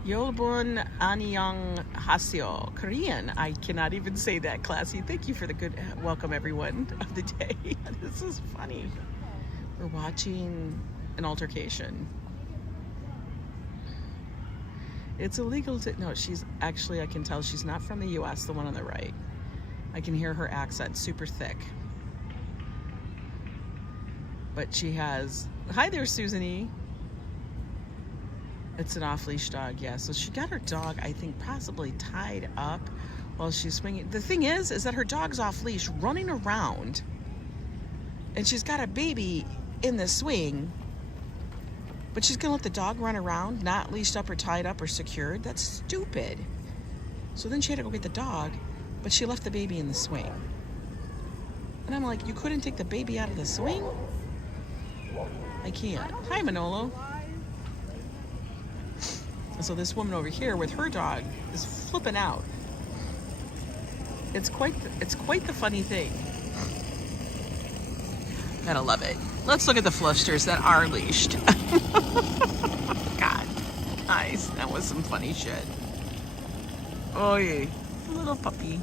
YO Ang NYC. Korean. I cannot even say that, classy. Thank you for the good welcome, everyone, of the day. This is funny. We're watching an altercation. It's illegal to, no, she's actually, I can tell she's not from the US, the one on the right. I can hear her accent, super thick. But she has, hi there, Susan E. It's an off-leash dog, yeah. So she got her dog, I think, possibly tied up while she's swinging. The thing is that her dog's off-leash running around, and she's got a baby in the swing, but she's gonna let the dog run around, not leashed up or tied up or secured? That's stupid. So then she had to go get the dog, but she left the baby in the swing. And I'm like, you couldn't take the baby out of the swing? I can't. Hi, Manolo. So this woman over here with her dog is flipping out. It's quite the funny thing. Gotta love it. Let's look at the flusters that are leashed. God, nice. That was some funny shit. Oh yeah, little puppy.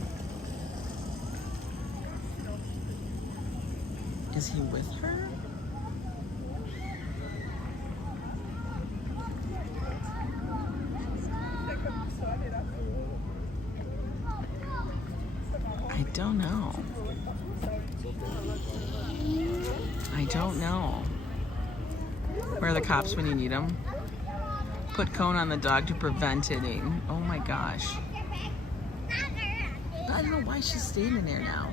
Is he with her? I don't know. I don't know. Where are the cops when you need them? Put cone on the dog to prevent hitting. Oh my gosh. I don't know why she's standing there now.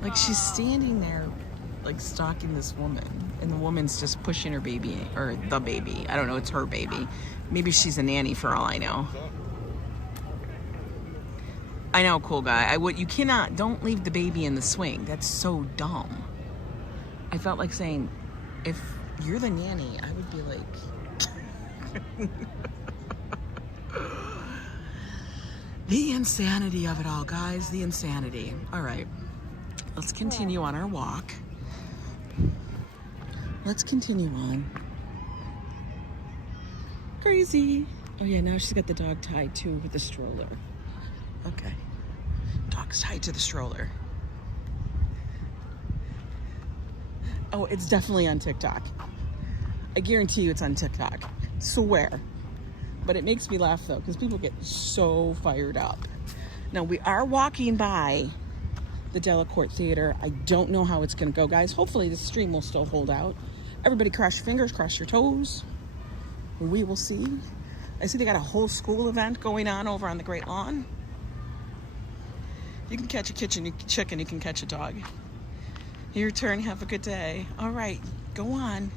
Like, she's standing there, like, stalking this woman. And the woman's just pushing her baby, or the baby. I don't know, it's her baby. Maybe she's a nanny for all I know. I know, cool guy. You cannot, don't leave the baby in the swing. That's so dumb. I felt like saying, if you're the nanny, I would be like... The insanity of it all, guys. The insanity. All right. Let's continue on our walk. Let's continue on. Crazy. Oh yeah, now she's got the dog tied too with the stroller. Okay. Dog's tied to the stroller. Oh, it's definitely on TikTok. I guarantee you it's on TikTok. Swear. But it makes me laugh though, because people get so fired up. Now we are walking by the Delacorte Theater. I don't know how it's gonna go, guys. Hopefully the stream will still hold out. Everybody cross your fingers, cross your toes. We will see. I see they got a whole school event going on over on the Great Lawn. You can catch a chicken, you can catch a dog. Your turn, have a good day. All right, go on.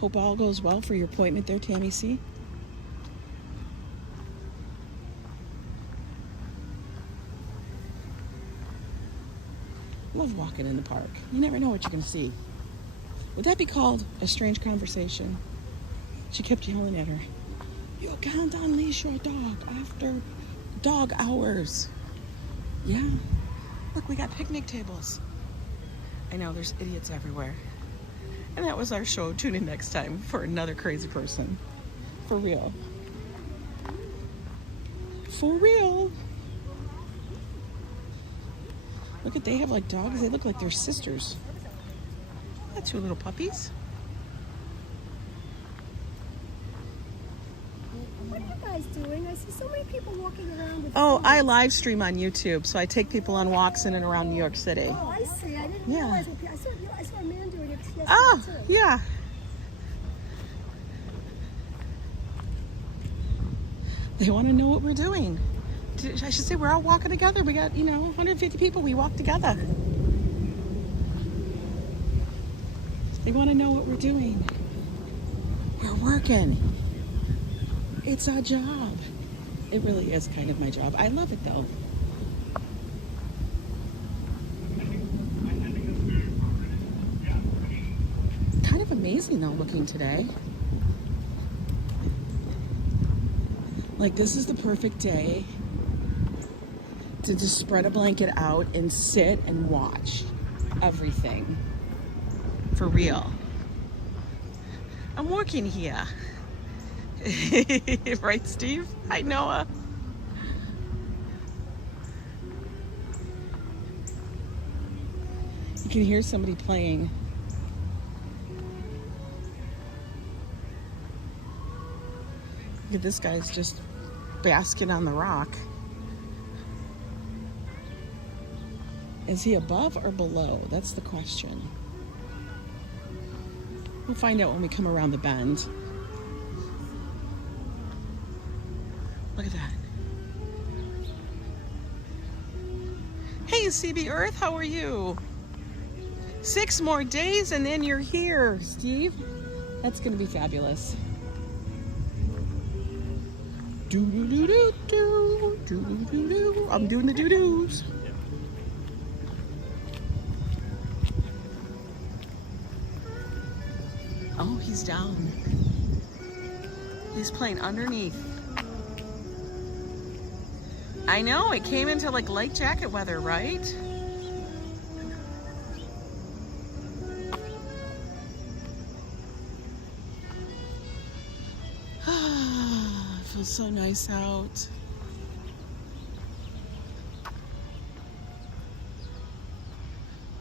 Hope all goes well for your appointment there, Tammy C. Love walking in the park. You never know what you're gonna see. Would that be called a strange conversation? She kept yelling at her, "You can't unleash your dog after dog hours." Yeah. Look, we got picnic tables. I know, there's idiots everywhere. And that was our show. Tune in next time for another crazy person. For real. For real. Look at, they have like dogs. They look like they're sisters. Got two little puppies. What are you guys doing? I see so many people walking around with Oh, phones. I live stream on YouTube, so I take people on walks in and around New York City. Oh, I see. I didn't Yeah. realize what I saw a man doing it yesterday Oh, too. yeah. They want to know what we're doing. I should say we're all walking together. We got, 150 people. We walk together. They want to know what we're doing. We're working. It's our job. It really is kind of my job. I love it though. Kind of amazing though looking today. Like, this is the perfect day to just spread a blanket out and sit and watch everything. For real. I'm working here. Right, Steve? Hi, Noah. You can hear somebody playing. at this guy's just basking on the rock. Is he above or below? That's the question. We'll find out when we come around the bend. Look at that. Hey, CB Earth, how are you? 6 more days and then you're here, Steve. That's gonna be fabulous. Do-do-do-do-do, do-do-do-do. I'm doing the doo-doos. Oh, he's down. He's playing underneath. I know, it came into like light jacket weather, right? It feels so nice out.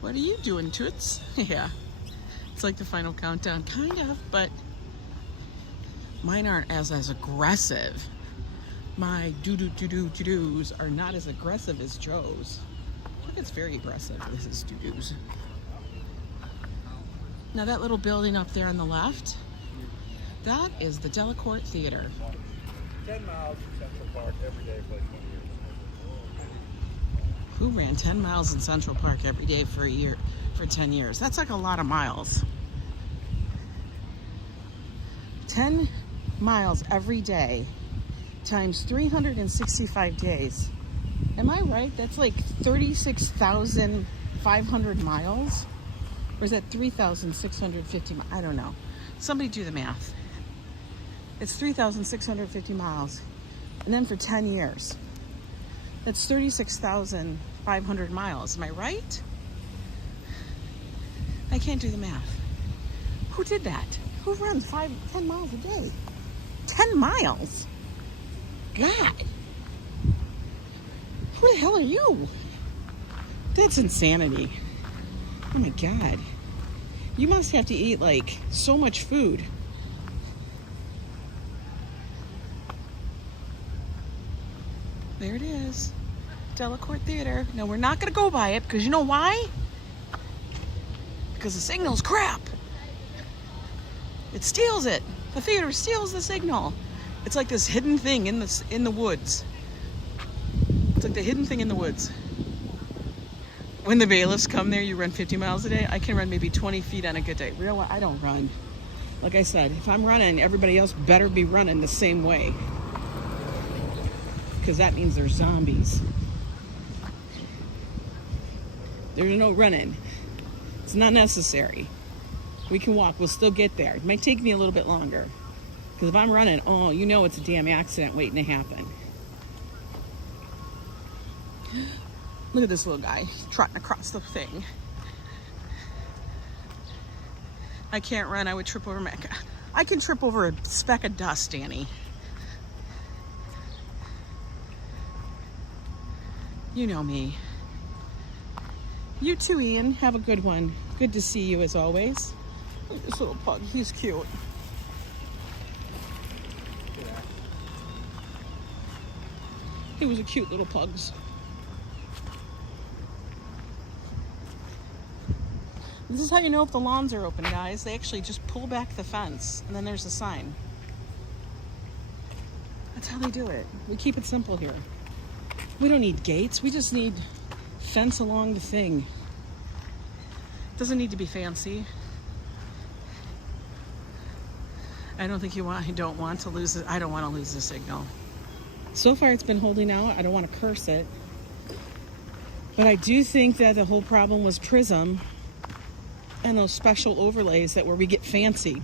What are you doing, Toots? Yeah, it's like the final countdown, kind of, but mine aren't as aggressive. My doo-doo-doo-doo-doo-doos are not as aggressive as Joe's. Look, it's very aggressive. This is doo-doos. Now that little building up there on the left, that is the Delacorte Theater. 10 miles in Central Park every day for 20 years. Who ran 10 miles in Central Park every day for a year, for 10 years? That's like a lot of miles. 10 miles every day times 365 days. Am I right? That's like 36,500 miles? Or is that 3,650 miles? I don't know. Somebody do the math. It's 3,650 miles. And then for 10 years. That's 36,500 miles. Am I right? I can't do the math. Who did that? Who runs 10 miles a day? 10 miles? God. Who the hell are you? That's insanity. Oh my God. You must have to eat like so much food. There it is. Delacorte Theater. No, we're not going to go by it because you know why? Because the signal's crap. It steals it. The theater steals the signal. It's like this hidden thing in the woods. It's like the hidden thing in the woods. When the bailiffs come there, you run 50 miles a day. I can run maybe 20 feet on a good day. Real, I don't run. Like I said, if I'm running, everybody else better be running the same way. Because that means there's zombies. There's no running. It's not necessary. We can walk. We'll still get there. It might take me a little bit longer. Because if I'm running, oh, you know it's a damn accident waiting to happen. Look at this little guy trotting across the thing. I can't run. I would trip over I can trip over a speck of dust, Danny. You know me. You too, Ian. Have a good one. Good to see you as always. Look at this little pug. He's cute. He was a cute little pugs. This is how you know if the lawns are open, guys. They actually just pull back the fence and then there's a sign. That's how they do it. We keep it simple here. We don't need gates. We just need fence along the thing. Doesn't need to be fancy. I don't think I don't want to lose it. I don't want to lose the signal. So far it's been holding out. I don't want to curse it. But I do think that the whole problem was Prism and those special overlays that where we get fancy.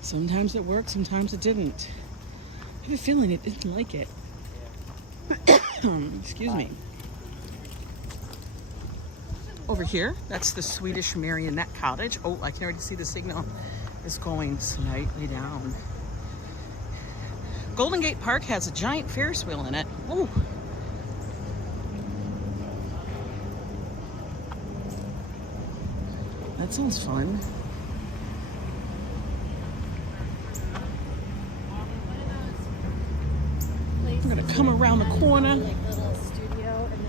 Sometimes it worked, sometimes it didn't. I have a feeling it didn't like it. Excuse me. Over here, that's the Swedish Marionette Cottage. Oh, I can already see the signal is going slightly down. Golden Gate Park has a giant Ferris wheel in it. Ooh. That sounds fun. I'm gonna come around the corner. Like little studio and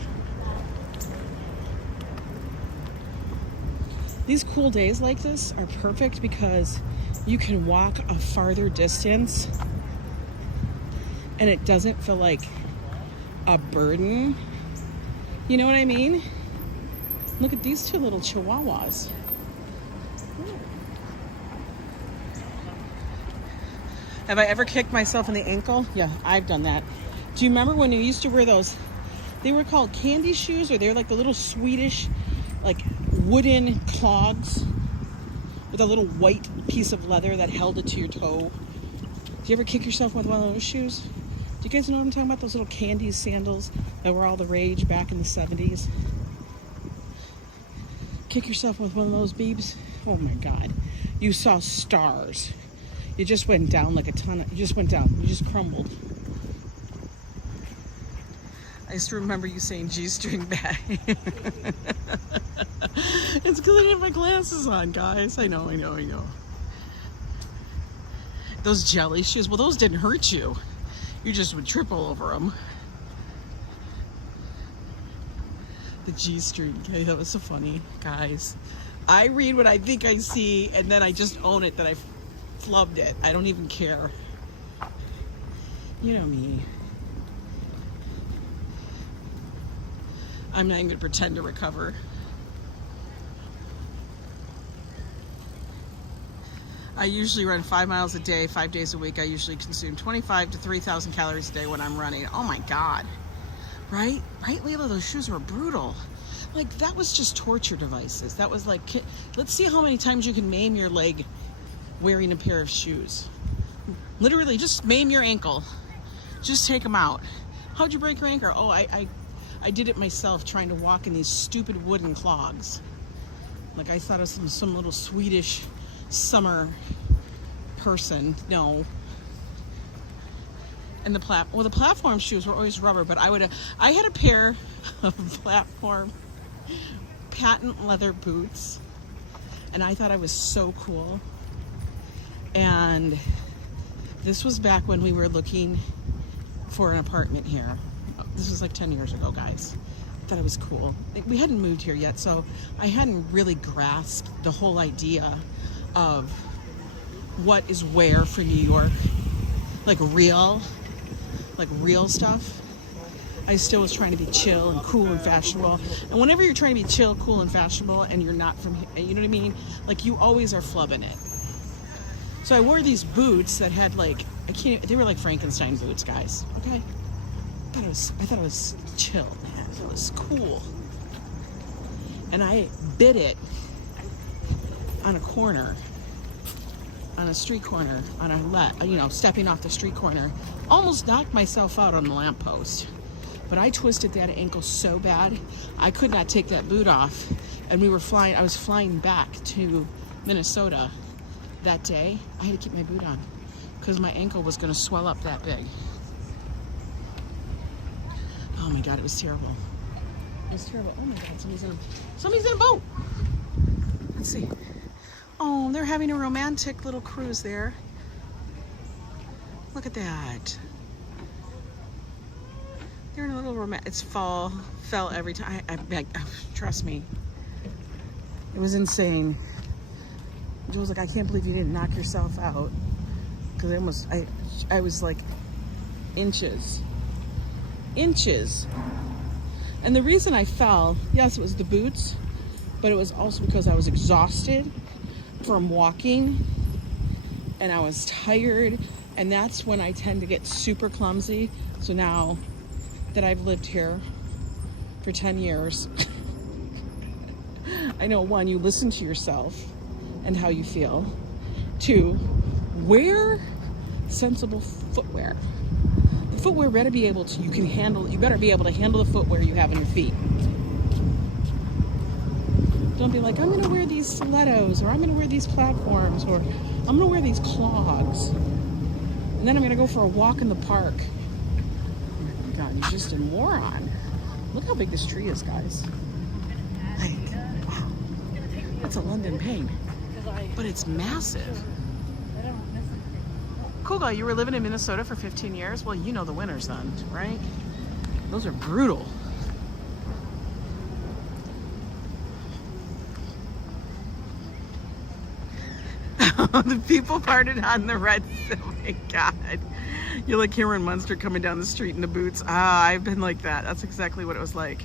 These cool days like this are perfect because you can walk a farther distance and it doesn't feel like a burden. You know what I mean? Look at these two little chihuahuas. Have I ever kicked myself in the ankle? Yeah, I've done that. Do you remember when you used to wear those? They were called candy shoes, or they're like the little Swedish, like wooden clogs with a little white piece of leather that held it to your toe. Do you ever kick yourself with one of those shoes? Do you guys know what I'm talking about? Those little candy sandals that were all the rage back in the 70s. Kick yourself with one of those beebs. Oh my God. You saw stars. You just went down like a ton of, you just went down. You just crumbled. I used to remember you saying G-string bag. It's because I didn't have my glasses on, guys. I know. Those jelly shoes, well, those didn't hurt you. You just would trip all over them. The G-string, okay, that was so funny, guys. I read what I think I see, and then I just own it that I flubbed it. I don't even care. You know me. I'm not even gonna pretend to recover. I usually run 5 miles a day, 5 days a week. I usually consume 25 to 3,000 calories a day when I'm running. Oh my God. Right, Leila? Those shoes were brutal. Like, that was just torture devices. That was like, let's see how many times you can maim your leg wearing a pair of shoes. Literally, just maim your ankle. Just take them out. How'd you break your ankle? Oh, I did it myself trying to walk in these stupid wooden clogs. Like, I thought of some little Swedish summer person. No. And the platform shoes were always rubber, but I had a pair of platform patent leather boots, and I thought I was so cool. And this was back when we were looking for an apartment here. This was like 10 years ago, guys. I thought it was cool. We hadn't moved here yet, so I hadn't really grasped the whole idea of what is where for New York. Like real stuff. I still was trying to be chill and cool and fashionable. And whenever you're trying to be chill, cool, and fashionable, and you're not from here, you know what I mean? Like, you always are flubbing it. So I wore these boots that had like, they were like Frankenstein boots, guys. Okay? I thought it was chill, man. I thought it was cool. And I bit it on a corner, on a street corner, stepping off the street corner. Almost knocked myself out on the lamppost. But I twisted that ankle so bad, I could not take that boot off. And I was flying back to Minnesota that day. I had to keep my boot on because my ankle was going to swell up that big. Oh my God, it was terrible. It was terrible. Oh my God, somebody's in a boat. Let's see. Oh, they're having a romantic little cruise there. Look at that. They're in a little romantic. It's fall. Fell every time. Trust me. It was insane. Joe was like, I can't believe you didn't knock yourself out. Because I was like inches. And the reason I fell, yes, it was the boots, but it was also because I was exhausted from walking and I was tired, and that's when I tend to get super clumsy. So now that I've lived here for 10 years, I know, one, you listen to yourself and how you feel. Two, wear sensible footwear. The footwear better be able to, you better be able to handle the footwear you have on your feet. Don't be like, I'm gonna wear these stilettos, or I'm gonna wear these platforms, or I'm gonna wear these clogs, and then I'm gonna go for a walk in the park. Oh my God, you're just a moron. Look how big this tree is, guys. Like, wow. That's a London pane, but it's massive. Cool guy, you were living in Minnesota for 15 years? Well, you know the winters then, right? Those are brutal. The people parted on the red. Oh my God. You're like Cameron Munster coming down the street in the boots. Ah, I've been like that. That's exactly what it was like.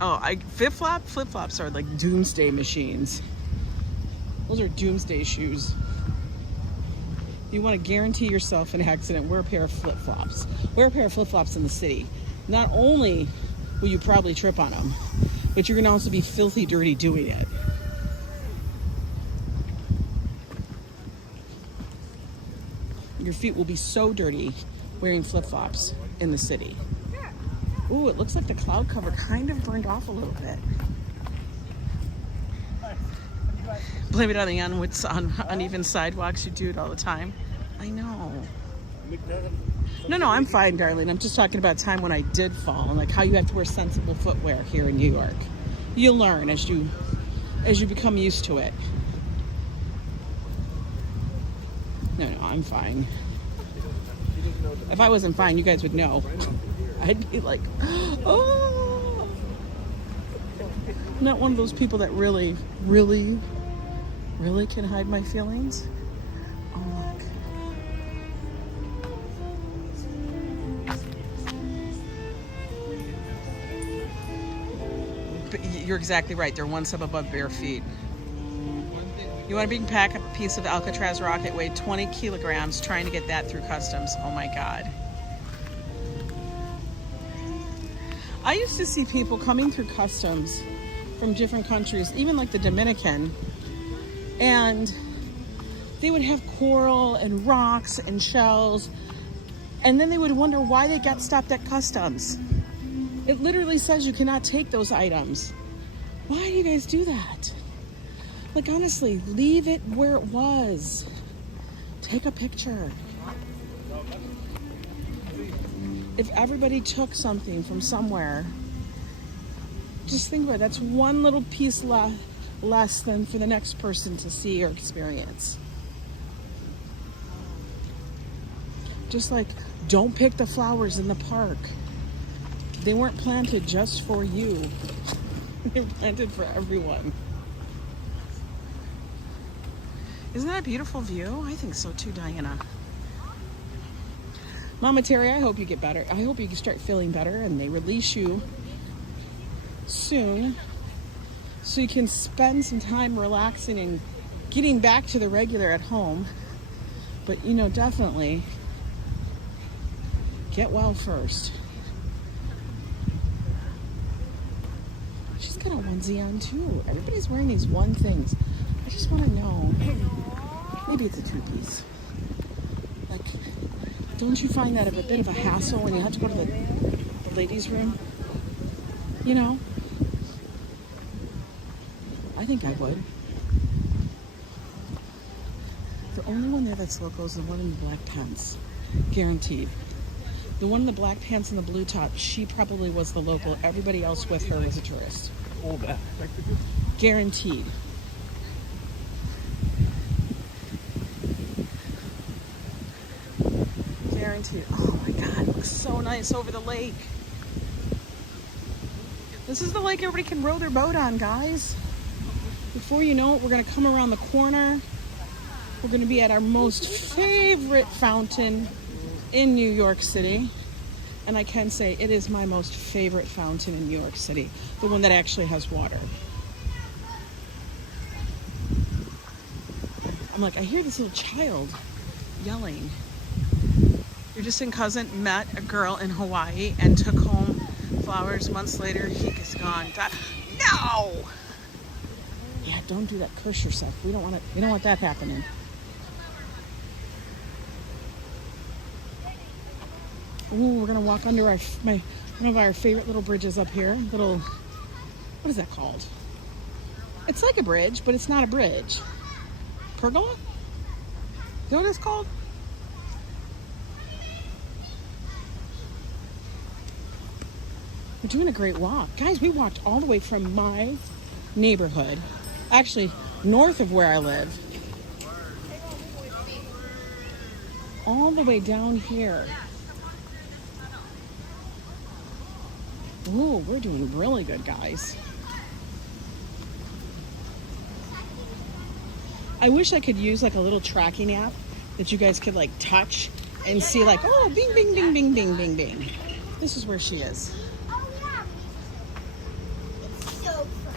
Oh, flip-flops are like doomsday machines. Those are doomsday shoes. You want to guarantee yourself an accident, wear a pair of flip-flops. Wear a pair of flip-flops in the city. Not only will you probably trip on them, but you're going to also be filthy dirty doing it. Your feet will be so dirty wearing flip-flops in the city. Ooh, it looks like the cloud cover kind of burned off a little bit. Blame it on the uneven sidewalks. You do it all the time. I know. No, I'm fine, darling. I'm just talking about a time when I did fall and like how you have to wear sensible footwear here in New York. You'll learn as you become used to it. No, I'm fine. If I wasn't fine, you guys would know. I'd be like, oh. I'm not one of those people that really can hide my feelings. Oh, look. But you're exactly right. They're one step above bare feet. You want to pack a piece of Alcatraz rock that weighed 20 kilograms trying to get that through customs. Oh my God. I used to see people coming through customs from different countries, even like the Dominican, and they would have coral and rocks and shells, and then they would wonder why they got stopped at customs. It literally says you cannot take those items. Why do you guys do that? Like, honestly, leave it where it was. Take a picture. If everybody took something from somewhere, just think about it. That's one little piece less than for the next person to see or experience. Just like, don't pick the flowers in the park. They weren't planted just for you. They're planted for everyone. Isn't that a beautiful view? I think so too, Diana. Mama Terry, I hope you get better. I hope you start feeling better and they release you soon so you can spend some time relaxing and getting back to the regular at home. But, you know, definitely get well first. She's got a onesie on too. Everybody's wearing these one things. I just want to know. Maybe it's a two-piece. Like, don't you find that a bit of a hassle when you have to go to the ladies' room? You know? I think I would. The only one there that's local is the one in the black pants. Guaranteed. The one in the black pants and the blue top, she probably was the local. Everybody else with her is a tourist. All that. Guaranteed. Guaranteed. Oh my God, it looks so nice over the lake. This is the lake everybody can row their boat on, guys. Before you know it, we're gonna come around the corner. We're gonna be at our most favorite fountain in New York City. And I can say it is my most favorite fountain in New York City. The one that actually has water. I'm like, I hear this little child yelling. Your distant cousin met a girl in Hawaii and took home flowers. Months later, he is gone. No! Yeah, don't do that. Curse yourself. We don't want that happening. Ooh, we're gonna walk under one of our favorite little bridges up here. What is that called? It's like a bridge, but it's not a bridge. Pergola? Is that what it's called? We're doing a great walk. Guys, we walked all the way from my neighborhood, actually north of where I live, all the way down here. Ooh, we're doing really good, guys. I wish I could use like a little tracking app that you guys could like touch and see like, oh, bing, bing, bing, bing, bing, bing, bing. This is where she is. Oh yeah. It's so fun.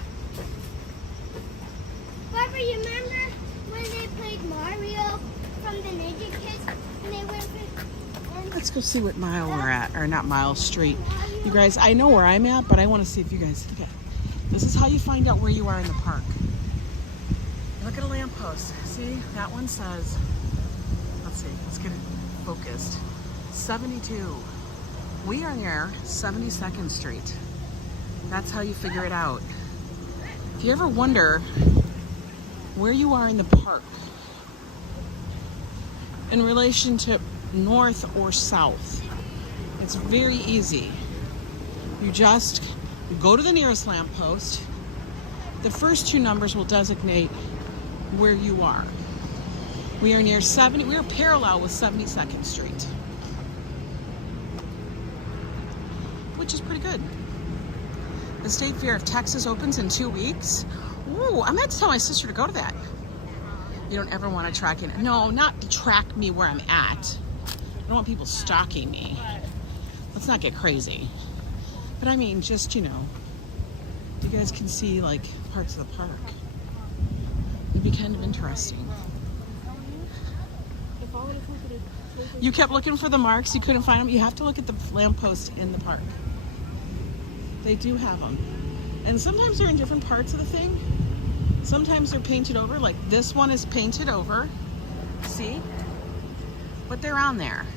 Barbara, you remember when they played Mario from the Ninja Kids and they went and Let's go see what mile we're at, or not mile, street. You guys, I know where I'm at, but I want to see if you guys, okay. This is how you find out where you are in the park. Look at a lamppost. See, that one says, let's see, let's get it focused. 72. We are near 72nd Street. That's how you figure it out. If you ever wonder where you are in the park in relation to north or south, it's very easy. You just go to the nearest lamppost. The first two numbers will designate where you are. We are near we are parallel with 72nd Street, which is pretty good. The State Fair of Texas opens in 2 weeks. Ooh, I meant to tell my sister to go to that. You don't ever want to track in. No, not to track me where I'm at. I don't want people stalking me. Let's not get crazy. But I mean, just, you know, you guys can see like parts of the park. It'd be kind of interesting. You kept looking for the marks, you couldn't find them. You have to look at the lamppost in the park. They do have them. And sometimes they're in different parts of the thing. Sometimes they're painted over, like this one is painted over. See? But they're on there.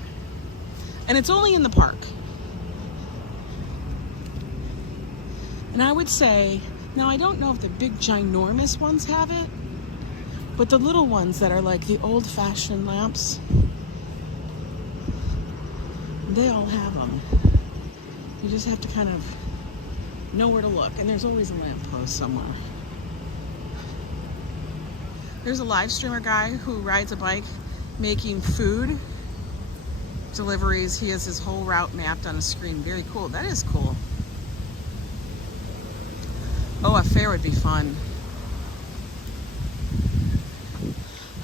And it's only in the park. And I would say, now I don't know if the big ginormous ones have it, but the little ones that are like the old-fashioned lamps, they all have them. You just have to kind of know where to look, and there's always a lamppost somewhere. There's a live streamer guy who rides a bike making food deliveries. He has his whole route mapped on a screen. Very cool. That is cool. Oh, a fair would be fun.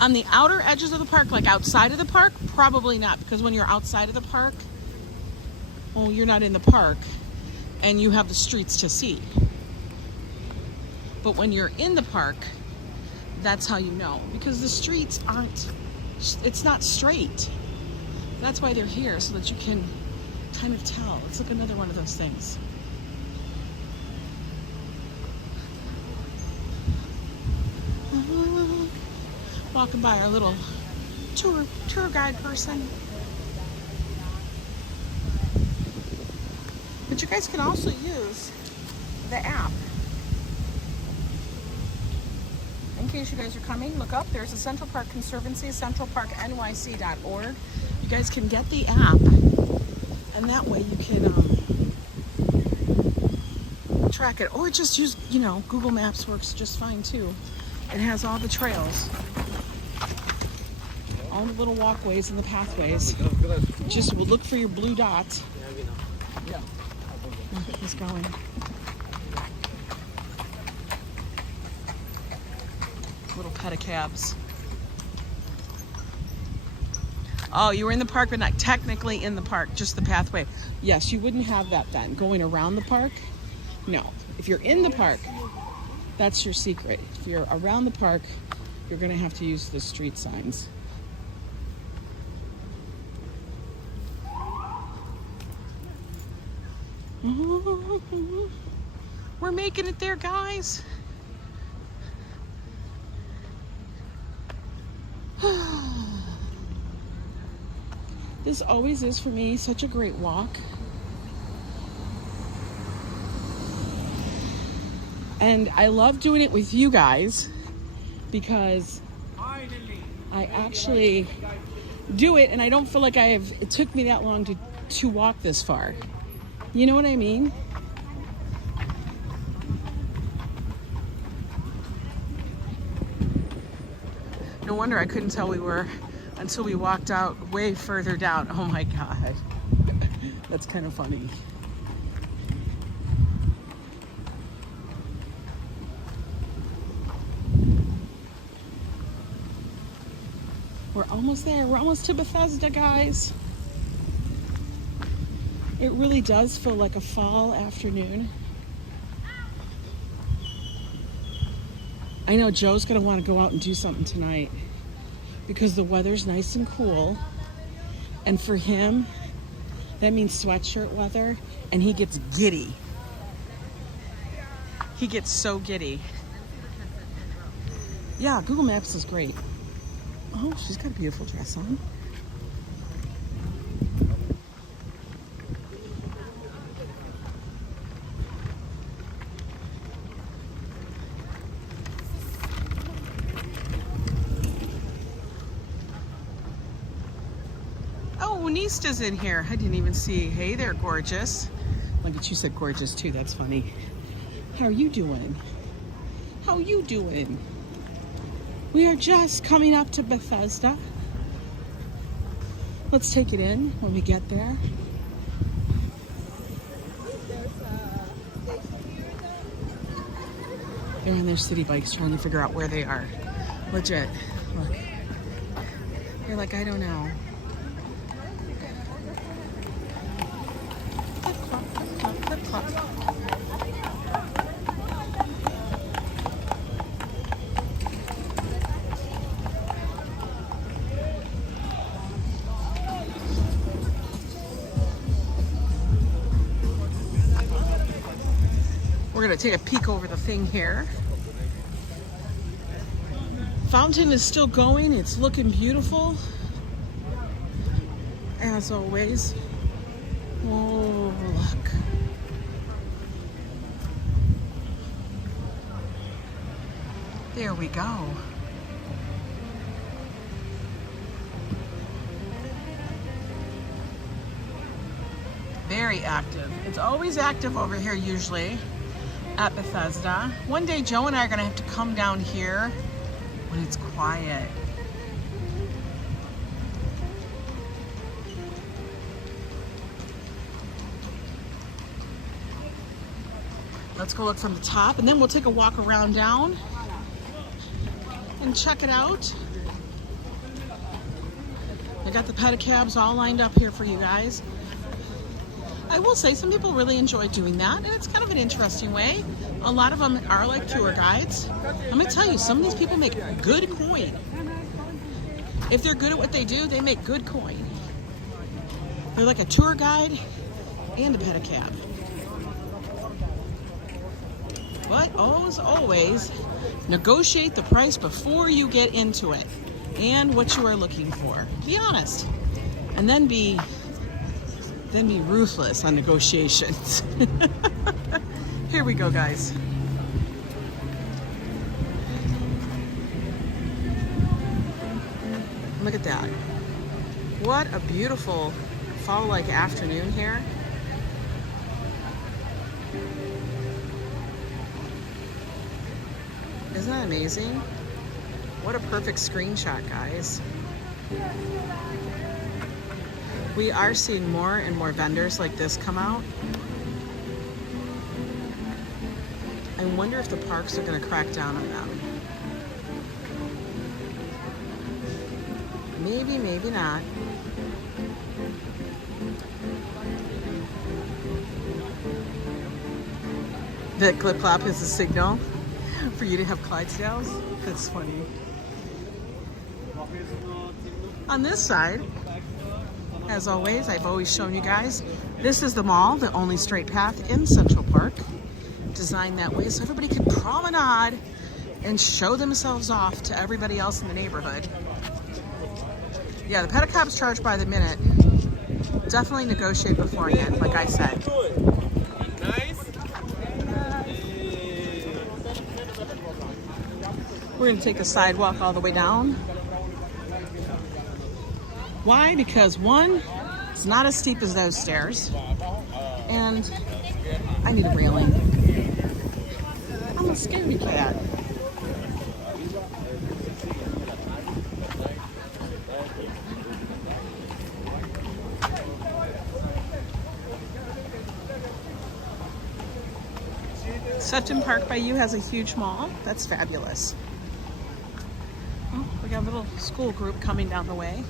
On the outer edges of the park, like outside of the park, probably not, because when you're outside of the park, well, you're not in the park and you have the streets to see. But when you're in the park, that's how you know, because the streets aren't, it's not straight. That's why they're here, so that you can kind of tell. It's like another one of those things. Walking by our little tour guide person. But you guys can also use the app. In case you guys are coming, look up. There's a Central Park Conservancy, centralparknyc.org. You guys can get the app, and that way you can track it. Or just use, you know, Google Maps works just fine too. It has all the trails, all the little walkways and the pathways. Just we'll look for your blue dots. Oh, he's going. Little pedicabs. Oh, you were in the park, but not technically in the park, just the pathway. Yes, you wouldn't have that then. Going around the park? No. If you're in the park, that's your secret. If you're around the park, you're going to have to use the street signs. We're making it there, guys. This always is for me such a great walk. And I love doing it with you guys because I actually do it and I don't feel like it took me that long to walk this far. You know what I mean? No wonder I couldn't tell we were until we walked out way further down. Oh my God. That's kind of funny. We're almost there. We're almost to Bethesda, guys. It really does feel like a fall afternoon. I know Joe's gonna want to go out and do something tonight because the weather's nice and cool. And for him, that means sweatshirt weather, and he gets giddy. He gets so giddy. Yeah, Google Maps is great. Oh, she's got a beautiful dress on. Oh, Nista's in here. I didn't even see. Hey there, gorgeous. Look at you, said gorgeous too. That's funny. How are you doing? How you doing? We are just coming up to Bethesda. Let's take it in when we get there. They're on their city bikes trying to figure out where they are. Legit. Look. They're like, I don't know. Clip, clop, clip, clop, clip, clop. We're gonna take a peek over the thing here. Fountain is still going. It's looking beautiful, as always. Oh, look. There we go. Very active. It's always active over here usually at Bethesda. One day Joe and I are gonna have to come down here when it's quiet. Let's go look from the top and then we'll take a walk around down and check it out. I got the Pedicabs all lined up here for you guys. I will say some people really enjoy doing that, and it's kind of an interesting way. A lot of them are like tour guides. I'm gonna tell you, some of these people make good coin. If they're good at what they do, they make good coin. They're like a tour guide and a pedicab. But as always, negotiate the price before you get into it and what you are looking for. Be honest, and then be ruthless on negotiations. Here we go, guys. Look at that. What a beautiful fall-like afternoon here. Isn't that amazing? What a perfect screenshot, guys. We are seeing more and more vendors like this come out. I wonder if the parks are going to crack down on them. Maybe, maybe not. The clip-clop is a signal for you to have Clydesdales. That's funny. On this side, as always, I've always shown you guys, this is the mall, the only straight path in Central Park. Designed that way so everybody can promenade and show themselves off to everybody else in the neighborhood. Yeah, the Pedicabs charge by the minute. Definitely negotiate beforehand, like I said. We're gonna take the sidewalk all the way down. Why? Because one, it's not as steep as those stairs, and I need a railing. I'm a scaredy cat. Sefton Park by you has a huge mall. That's fabulous. Oh, we got a little school group coming down the way.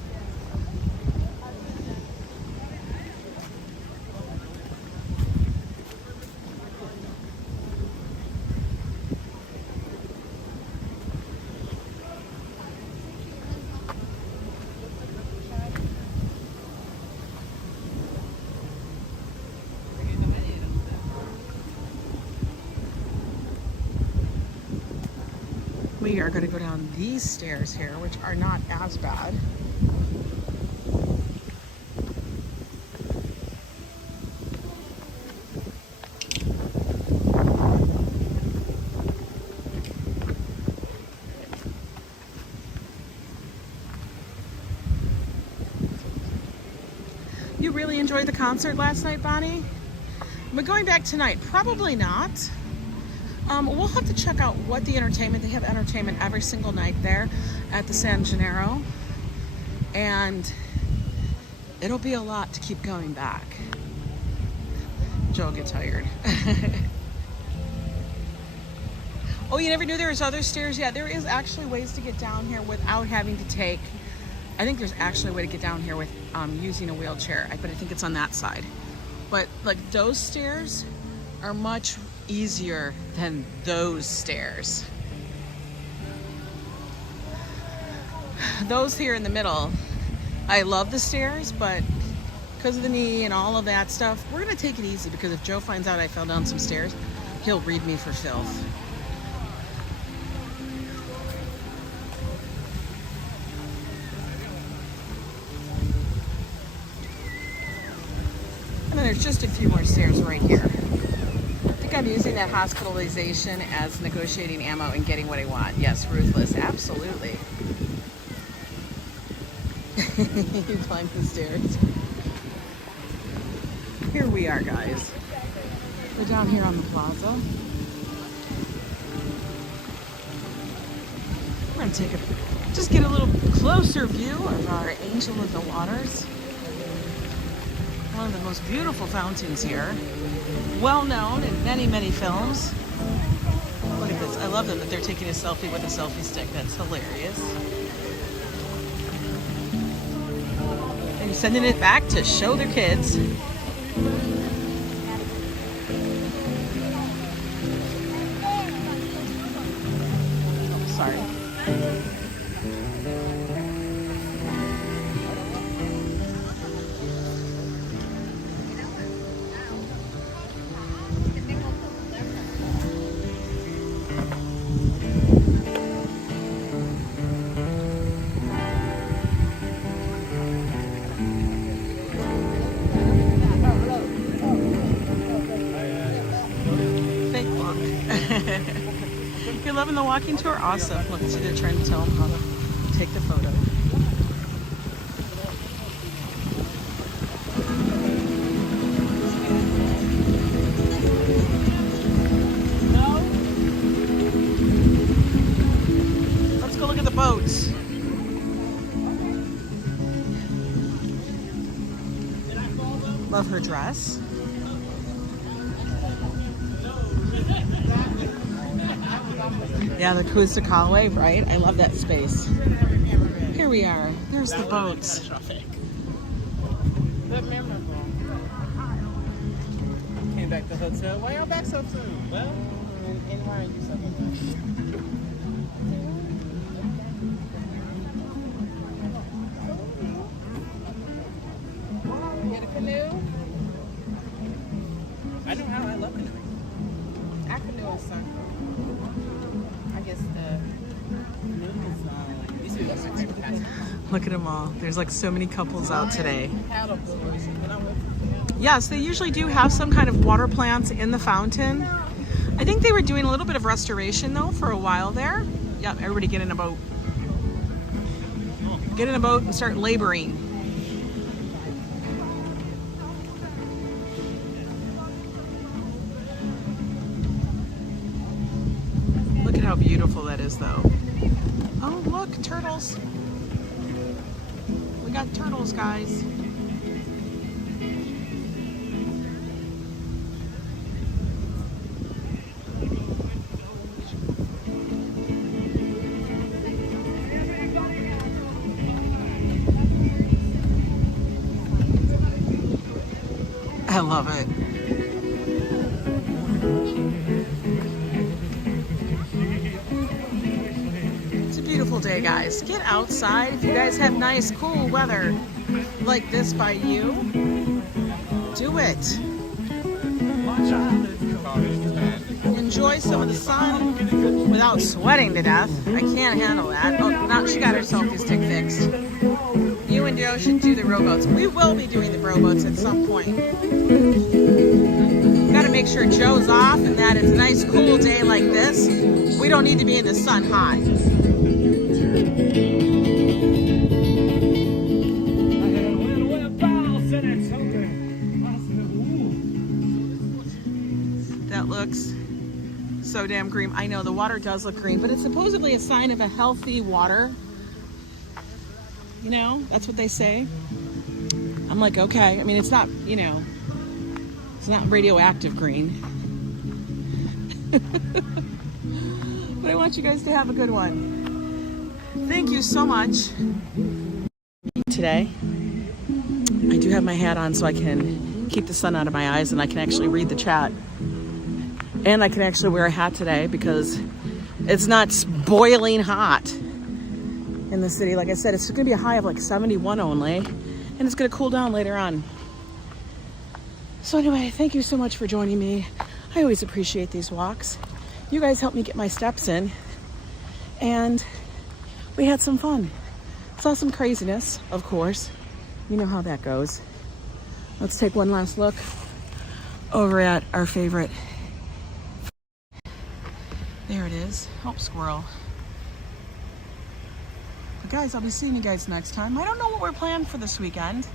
We are going to go down these stairs here, which are not as bad. You really enjoyed the concert last night, Bonnie? We're going back tonight. Probably not. We'll have to check out what the entertainment, they have entertainment every single night there at the San Gennaro, and it'll be a lot to keep going back. Joe will get tired. Oh, you never knew there was other stairs? Yeah, there is actually ways to get down here without having to take, I think there's actually a way to get down here with using a wheelchair, but I think it's on that side. But like those stairs are much easier than those stairs. Those here in the middle, I love the stairs, but because of the knee and all of that stuff, we're gonna take it easy, because if Joe finds out I fell down some stairs, he'll read me for filth. And then there's just a few more stairs right here. I think I'm using that hospitalization as negotiating ammo and getting what I want. Yes, ruthless, absolutely. You climbed the stairs. Here we are, guys. We're down here on the plaza. We're gonna take just get a little closer view of our Angel of the Waters. One of the most beautiful fountains here. Well known in many, many films. Look at this. I love them that they're taking a selfie with a selfie stick. That's hilarious. They're sending it back to show their kids. Oh, sorry. You're loving the walking tour? Awesome. Look, see, they're trying to tell them how to take the photo. Let's go look at the boats. Love her dress. Yeah, the Costa Callaway, right? I love that space. Here we are. There's the boats. Came back to the hotel. Why y'all back so soon? Well, anywhere you something. You got a canoe? I love canoeing. Our canoe is something. I guess look at them all. There's like so many couples out today. Yes, they usually do have some kind of water plants in the fountain. I think they were doing a little bit of restoration though for a while there. Yep, everybody get in a boat. Get in a boat and start laboring. Look at how beautiful that is though. Oh look, turtles. We got turtles, guys. I love it. It's a beautiful day, guys. Get outside. If you guys have nice, cool weather like this by you, do it. Enjoy some of the sun without sweating to death. I can't handle that. Oh, now she got her selfie stick fixed. You and Joe should do the rowboats. We will be doing the rowboats at some point. Got to make sure Joe's off and that it's a nice cool day like this. We don't need to be in the sun hot. That looks so damn green. I know the water does look green, but it's supposedly a sign of a healthy water. You know, that's what they say. I'm like, okay. I mean, it's not, you know, it's not radioactive green. But I want you guys to have a good one. Thank you so much. Today, I do have my hat on so I can keep the sun out of my eyes and I can actually read the chat. And I can actually wear a hat today because it's not boiling hot in the city. Like I said, it's going to be a high of like 71 only, and it's going to cool down later on. So anyway, thank you so much for joining me. I always appreciate these walks. You guys helped me get my steps in, and we had some fun. Saw some craziness, of course. You know how that goes. Let's take one last look over at our favorite. There it is. Oh, squirrel. But guys, I'll be seeing you guys next time. I don't know what we're planning for this weekend.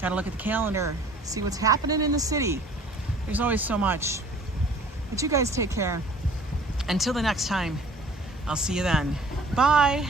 Gotta look at the calendar, see what's happening in the city. There's always so much. But you guys take care. Until the next time, I'll see you then. Bye.